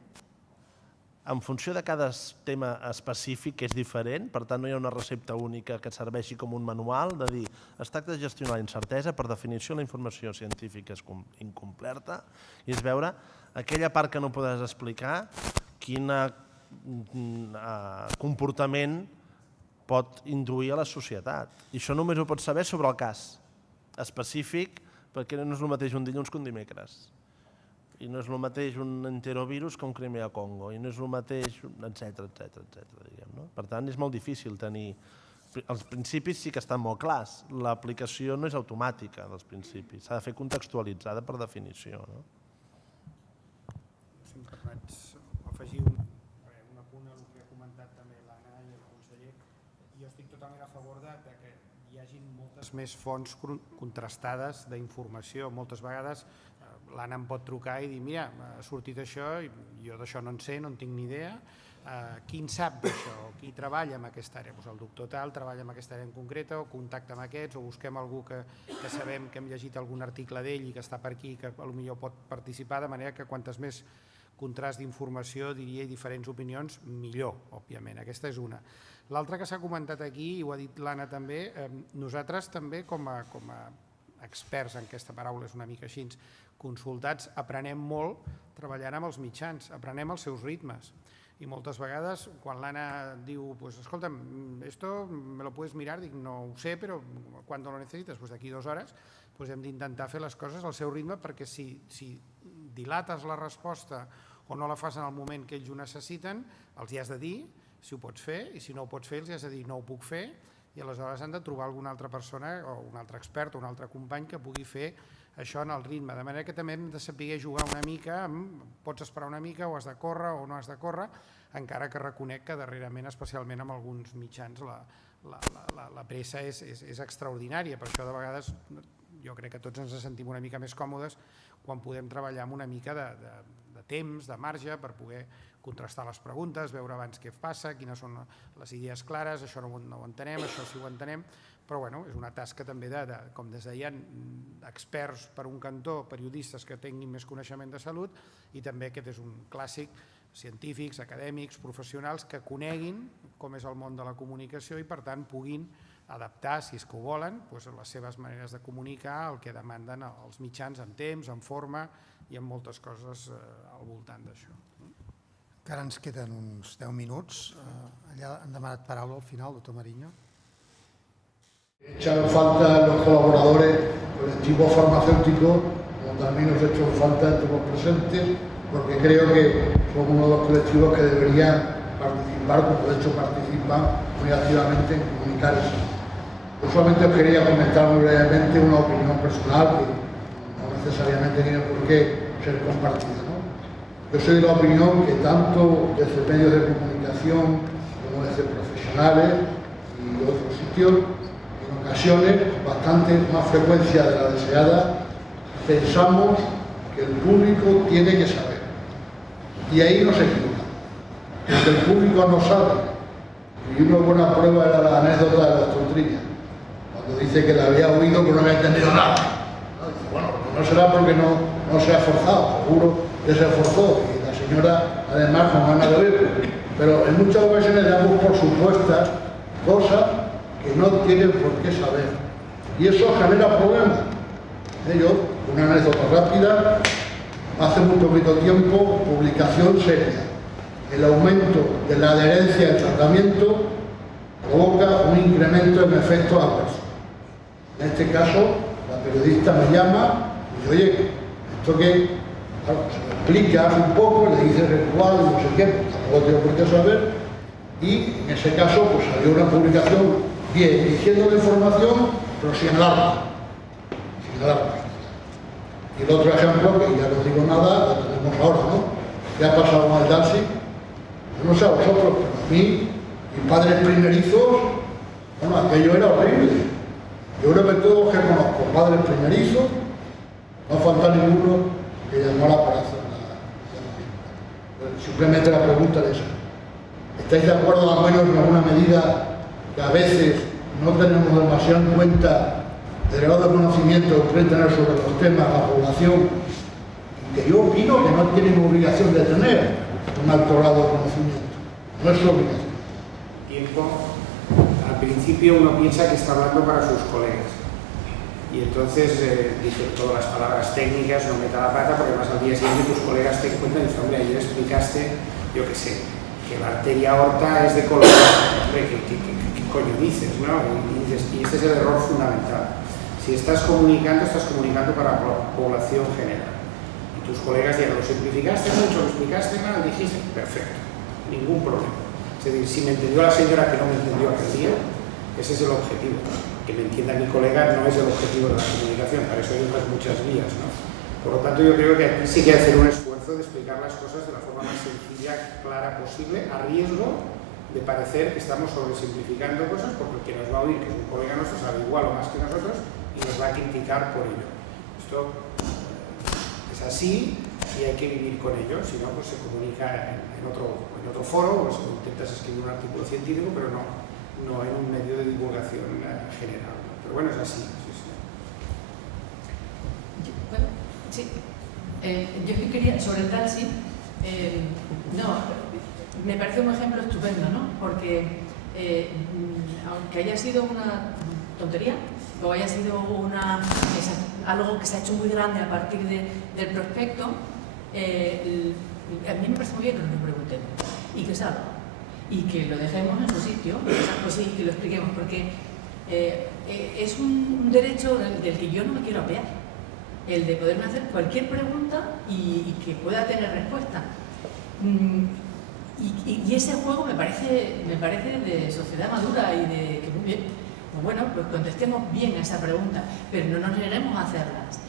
en funció de cada tema específic que és diferent, per tant no hi ha una recepta única que serveixi com un manual de dir es tracta de gestionar la incertesa, per definició la informació científica és incompleta, i és veure aquella part que no podràs explicar, quin comportament pot induir a la societat. I això només ho pots saber sobre el cas específic, perquè no és el mateix un dilluns que un dimecres. I no és el mateix un enterovirus que un Crimea Congo, i no és el mateix, etc. Per tant, és molt difícil tenir... Els principis sí que estan molt clars, l'aplicació no és automàtica dels principis, s'ha de fer contextualitzada per definició. Si em permets afegir un apunt al que ha comentat també l'Anna i el conseller. Jo estic totalment a favor que hi hagi moltes més fonts contrastades d'informació. Moltes vegades l'Anna em pot trucar i dir, mira, ha sortit això, jo d'això no en sé, no en tinc ni idea, qui en sap d'això, qui treballa en aquesta àrea? El doctor tal treballa en aquesta àrea en concreta, o contacta amb aquests, o busquem algú que sabem que hem llegit algun article d'ell i que està per aquí, que potser pot participar, de manera que quantes més contrast d'informació, diria, i diferents opinions, millor, òbviament. Aquesta és una. L'altra que s'ha comentat aquí, i ho ha dit l'Anna també, nosaltres també com a experts en aquesta paraula, és una mica així, consultats, aprenem molt treballant amb els mitjans, aprenem els seus ritmes. I moltes vegades, quan l'Anna diu, escolta'm, esto me lo puedes mirar, dic, no ho sé, però quan lo necessites? D'aquí 2 hores hem d'intentar fer les coses al seu ritme, perquè si dilates la resposta o no la fas en el moment que ells ho necessiten, els hi has de dir si ho pots fer, i si no ho pots fer, els hi has de dir no ho puc fer, i aleshores han de trobar alguna altra persona o un altre expert o un altre company que pugui fer això en el ritme, de manera que també hem de saber jugar una mica, pots esperar una mica o has de córrer o no has de córrer, encara que reconec que darrerament, especialment amb alguns mitjans, la pressa és extraordinària. Per això de vegades jo crec que tots ens sentim una mica més còmodes quan podem treballar amb una mica de temps, de marge, per poder contrastar les preguntes, veure abans què passa, quines són les idees clares, això no ho entenem, això sí ho entenem, però bueno, és una tasca també com es deien, experts per un cantó, periodistes que tinguin més coneixement de salut, i també aquest és un clàssic, científics, acadèmics, professionals que coneguin com és el món de la comunicació i per tant puguin adaptar, si és que ho volen, les seves maneres de comunicar al que demanden els mitjans en temps, en forma i en moltes coses al voltant d'això. Encara ens queden uns 10 minuts. Allà han demanat paraula al final, doctor Mariño. Echaron falta los colaboradores, colectivos farmacéuticos, como también nos echan falta todos los presentes, porque creo que son uno de los colectivos que deberían participar, como de hecho participan muy activamente en comunicar eso. Yo solamente os quería comentar muy brevemente una opinión personal que no necesariamente tiene por qué ser compartida, ¿no? Yo soy de la opinión que tanto desde medios de comunicación como desde profesionales y otros sitios, en ocasiones, bastante más frecuencia de la deseada, pensamos que el público tiene que saber. Y ahí no se equivoca. Porque el público no sabe. Y una buena prueba era la anécdota de la doctor Trilla, cuando dice que la había oído pero no había entendido nada. Dice, bueno, no será porque no se ha esforzado, seguro que se esforzó. Y la señora, además, con ganas de oírlo. Pero en muchas ocasiones damos por supuestas cosas que no tienen por qué saber. Y eso genera problemas. Yo, una anécdota rápida, hace muy poquito tiempo, publicación seria. El aumento de la adherencia al tratamiento provoca un incremento en efectos adversos. En este caso, la periodista me llama y dice, oye, esto que claro, se lo explicas un poco, le dices el cual, no sé qué, tampoco tengo por qué saber, y en ese caso pues salió una publicación bien, diciendo la información, pero sin alarma. Sin alarma. Y el otro ejemplo, que ya no digo nada, lo tenemos ahora, ¿no? ¿Qué ha pasado con el Darcy? Yo no sé a vosotros, pero a mí, mis padres primerizos, bueno, aquello era horrible. Yo creo que todos que conozco padres primerizos, no falta ninguno que llamara para hacer la simplemente la pregunta es esa. ¿Estáis de acuerdo al menos en alguna medida que a veces no tenemos demasiado en cuenta el grado de conocimiento que puede tener sobre los temas la población, y que yo opino que no tienen obligación de tener un alto grado de conocimiento? No es su obligación. Tiempo. Al principio uno piensa que está hablando para sus colegas y entonces dice todas las palabras técnicas, no meta la pata, porque más al día siguiente tus colegas te cuentan y dicen, hombre, ayer explicaste, yo qué sé, que la arteria aorta es de color, ¿qué coño dices? ¿No? Y este es el error fundamental. Si estás comunicando para la población general. Y tus colegas dirán, lo simplificaste mucho, lo explicaste mal, dijiste, perfecto, ningún problema. Es decir, si me entendió la señora que no me entendió aquel día, ese es el objetivo. Que me entienda mi colega no es el objetivo de la comunicación, para eso hay otras muchas vías, ¿no? Por lo tanto, yo creo que aquí sí que hay que hacer un esfuerzo de explicar las cosas de la forma más sencilla, clara posible, a riesgo de parecer que estamos sobresimplificando cosas, porque el que nos va a oír, que es un colega nuestro, sabe igual o más que nosotros, y nos va a criticar por ello. Esto es así y hay que vivir con ello, si no, pues se comunica en otro foro, o pues intentas escribir un artículo científico, pero no en un medio de divulgación general. Pero bueno, es así. Sí. Yo que quería, sobre el Darcy, me parece un ejemplo estupendo, ¿no? Porque aunque haya sido una tontería, o haya sido algo que se ha hecho muy grande a partir del prospecto, a mí me parece muy bien que nos lo preguntemos y que salga y que lo dejemos en su sitio, pues sí, que lo expliquemos, porque es un derecho del que yo no me quiero apear, el de poderme hacer cualquier pregunta y que pueda tener respuesta. Y ese juego me parece de sociedad madura y de que muy bien. Bueno, pues contestemos bien a esa pregunta, pero no nos neguemos a hacerlas.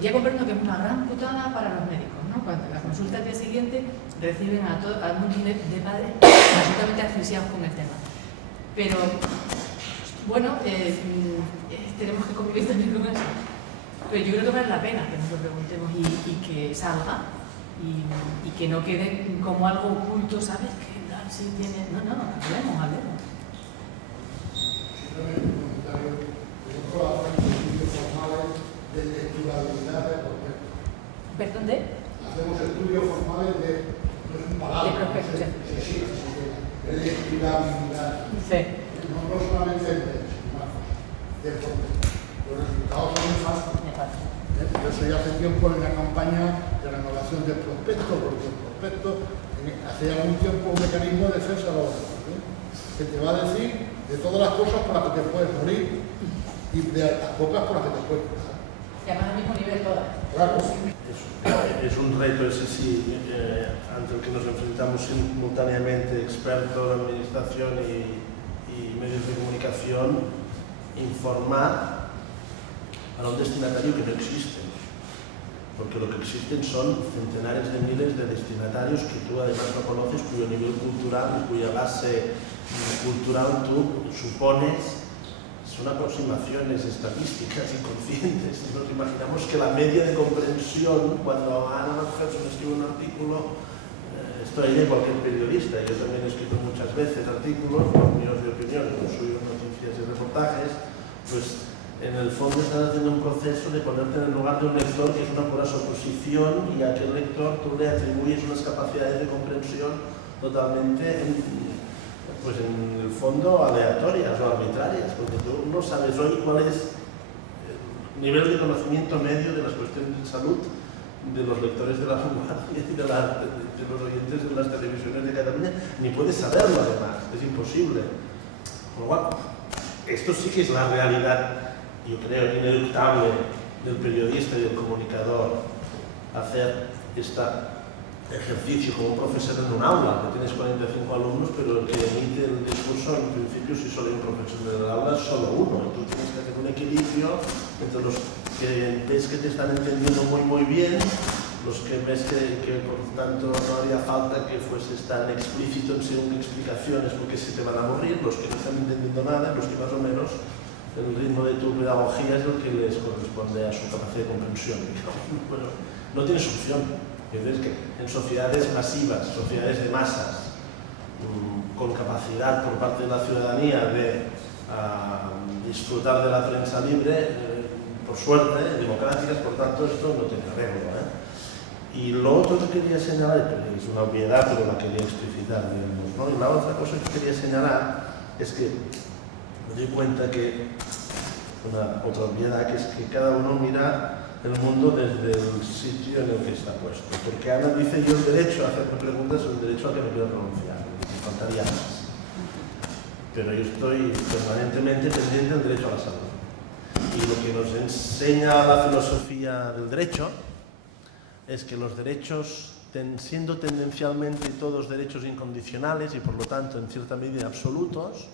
Ya comprendo que es una gran putada para los médicos, ¿no? Cuando en la consulta al día siguiente reciben a un montón de padres absolutamente asfixiados con el tema. Pero, bueno, tenemos que convivir también con eso. Pero yo creo que vale la pena que nos lo preguntemos y que salga y que no quede como algo oculto, ¿sabes? Que Darcy tiene... No, hablemos. Un comentario ¿Perdón de? Hacemos estudios formales de prospectos. Sí, de explicabilidad. Sí. No solamente de prospectos. Los resultados son muy fáciles. Por eso ya hace tiempo en la campaña de renovación del prospecto, porque el prospecto hace algún tiempo un mecanismo de defensa laboral, que te va a decir de todas las cosas por las que te puedes morir y de las pocas por las que te puedes quejar. Y además al mismo nivel todas. Claro. Es un reto ese sí, ante el que nos enfrentamos simultáneamente expertos en administración y medios de comunicación, informar a un destinatario que no existe, porque lo que existen son centenares de miles de destinatarios que tú además no conoces, cuyo nivel cultural y cuya base cultural tú supones son aproximaciones estadísticas inconscientes. Nos imaginamos que la media de comprensión, cuando Ana Manhattan escribe un artículo, esto hay de cualquier periodista, yo también he escrito muchas veces artículos, míos de opinión, suyo noticias y reportajes, pues en el fondo estás haciendo un proceso de ponerte en el lugar de un lector que es una pura suposición y a aquel lector tú le atribuyes unas capacidades de comprensión totalmente pues en el fondo aleatorias o arbitrarias, porque tú no sabes hoy cuál es el nivel de conocimiento medio de las cuestiones de salud de los lectores de La Vanguardia y de los oyentes de las televisiones de Cataluña, ni puedes saberlo además, es imposible. Con lo cual, esto sí que es la realidad, yo creo, ineluctable del periodista y del comunicador, hacer este ejercicio como un profesor en un aula, que tienes 45 alumnos, pero el que emite el discurso, en principio, si solo hay un profesor en el aula, es solo uno. Tú tienes que hacer un equilibrio entre los que ves que te están entendiendo muy bien, los que ves que por tanto no haría falta que fueses tan explícito en según explicaciones porque se te van a morir, los que no están entendiendo nada, los que más o menos el ritmo de tu pedagogía es el que les corresponde a su capacidad de comprensión. Bueno, no tiene solución. Es decir, que en sociedades masivas, sociedades de masas, con capacidad por parte de la ciudadanía de disfrutar de la prensa libre, por suerte, democráticas, por tanto, esto no tiene arreglo. Y lo otro que quería señalar, es una obviedad, pero la quería explicitar, digamos, ¿no? Y la otra cosa que quería señalar es que me doy cuenta que, otra obviedad, que es que cada uno mira el mundo desde el sitio en el que está puesto. Porque Ana dice, yo el derecho a hacerme preguntas es el derecho a que me quiero pronunciar, me faltaría más. Pero yo estoy permanentemente pendiente del derecho a la salud. Y lo que nos enseña la filosofía del derecho es que los derechos, siendo tendencialmente todos derechos incondicionales y por lo tanto en cierta medida absolutos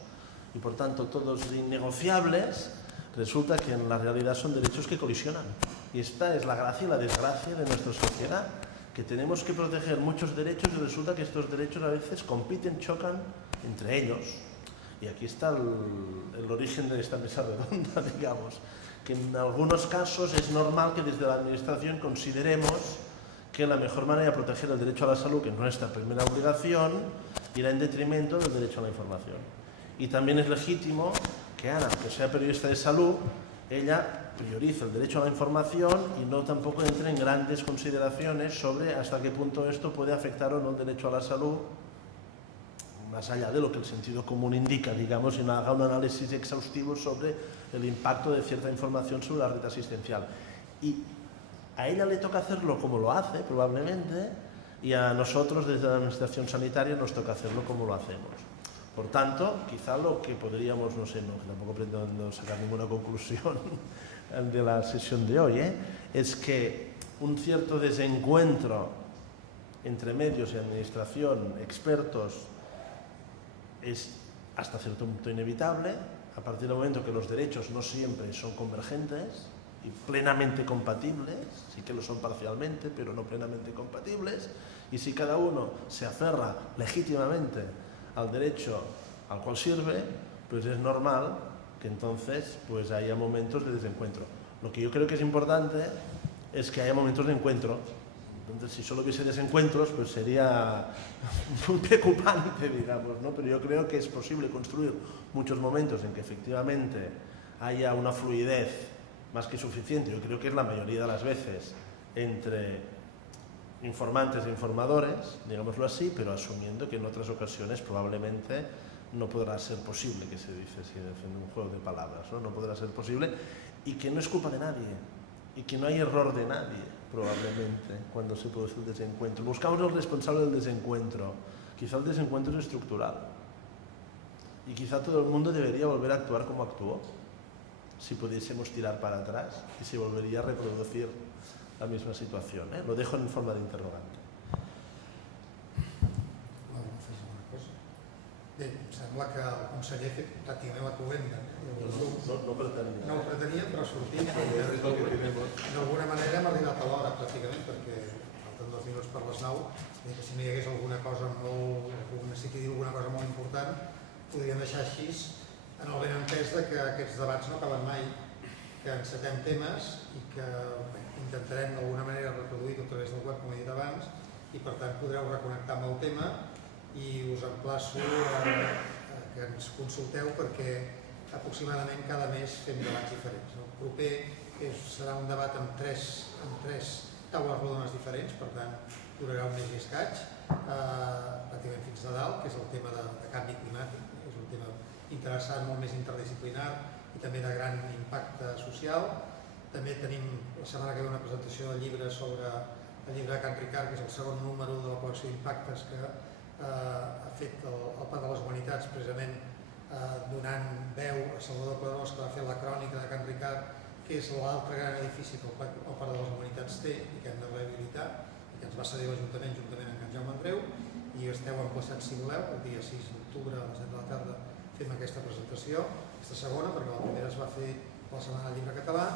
y por tanto todos innegociables, resulta que en la realidad son derechos que colisionan. Y esta es la gracia y la desgracia de nuestra sociedad, que tenemos que proteger muchos derechos y resulta que estos derechos a veces compiten, chocan entre ellos. Y aquí está el origen de esta mesa redonda, digamos, que en algunos casos es normal que desde la administración consideremos que la mejor manera de proteger el derecho a la salud, que es nuestra primera obligación, irá en detrimento del derecho a la información. Y también es legítimo que Ana, que sea periodista de salud, ella prioriza el derecho a la información y no tampoco entre en grandes consideraciones sobre hasta qué punto esto puede afectar o no el derecho a la salud, más allá de lo que el sentido común indica, digamos, y no haga un análisis exhaustivo sobre el impacto de cierta información sobre la red asistencial. Y a ella le toca hacerlo como lo hace, probablemente, y a nosotros desde la administración sanitaria nos toca hacerlo como lo hacemos. Por tanto, quizá lo que podríamos, no sé, tampoco pretendo sacar ninguna conclusión de la sesión de hoy, es que un cierto desencuentro entre medios y administración, expertos, es hasta cierto punto inevitable, a partir del momento que los derechos no siempre son convergentes y plenamente compatibles, sí que lo son parcialmente, pero no plenamente compatibles, y si cada uno se aferra legítimamente al derecho al cual sirve, pues es normal que entonces pues haya momentos de desencuentro. Lo que yo creo que es importante es que haya momentos de encuentro. Entonces, si solo hubiese desencuentros, pues sería muy preocupante, digamos, ¿no? Pero yo creo que es posible construir muchos momentos en que efectivamente haya una fluidez más que suficiente, yo creo que es la mayoría de las veces, entre informantes e informadores, digámoslo así, pero asumiendo que en otras ocasiones probablemente no podrá ser posible, que se dice así, en un juego de palabras, ¿no? No podrá ser posible, y que no es culpa de nadie, y que no hay error de nadie, probablemente, cuando se produce el desencuentro. Buscamos el responsable del desencuentro. Quizá el desencuentro es estructural, y quizá todo el mundo debería volver a actuar como actuó, si pudiésemos tirar para atrás, y se volvería a reproducir la misma situación. Lo dejo en forma de interrogante. Bé, em sembla que el conseller ha fet pràcticament la cloenda. No pretenia. No ho pretenia, però sortim. D'alguna manera hem arribat a l'hora, pràcticament, perquè falten 2 minuts per les 9. Que si no hi hagués alguna cosa molt... si qui diu alguna cosa molt important, podríem deixar així, en el benentès que aquests debats no acaben mai, que encetem temes i que intentarem d'alguna manera reproduir-ho a través del web, com he dit abans, i per tant podreu reconnectar amb el tema i us emplaço a que ens consulteu perquè aproximadament cada mes fem debats diferents. El proper serà un debat amb tres taules rodones diferents, per tant durarà un mes i escaig, pràcticament fins a dalt, que és el tema de canvi climàtic. És un tema interessant, molt més interdisciplinar i també de gran impacte social. També tenim la setmana que ve una presentació del llibre sobre el llibre de Can Ricard, que és el segon número de la col·lecció d'impactes que ha fet el Parc de les Humanitats, precisament donant veu a Salvador Quadrós, que va fer la crònica de Can Ricard, que és l'altre gran edifici que el Parc de les Humanitats té i que hem de rehabilitar i que ens va cedir l'Ajuntament juntament amb en Jaume Andreu, i esteu emplaçats, si voleu, el dia 6 d'octubre a les 7 de la tarda fem aquesta presentació, aquesta segona, perquè la primera es va fer la Setmana del Llibre Català,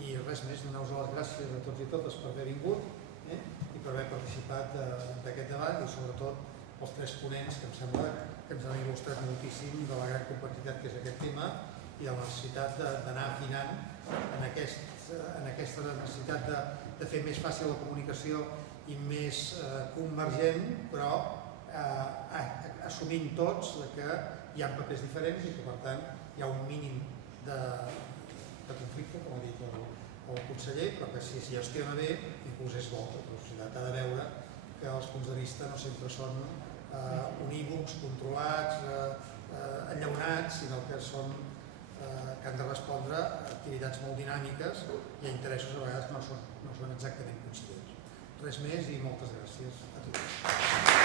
i res més, donar-vos les gràcies a tots i totes per haver vingut i per haver participat d'aquest debat, i sobretot els tres ponents que em sembla que ens han il·lustrat moltíssim de la gran complexitat que és aquest tema i de la necessitat d'anar afinant en aquesta necessitat de fer més fàcil la comunicació i més convergent, però assumint tots que hi ha papers diferents i que per tant hi ha un mínim de conflicte, com ha dit el conseller, però que si es gestiona bé inclús és bo, perquè la societat ha de veure que els punts de vista no sempre són unívocs, controlats, enllaunats, sinó que han de respondre a activitats molt dinàmiques i a interessos a vegades que no són exactament coincidents. Res més i moltes gràcies a tots.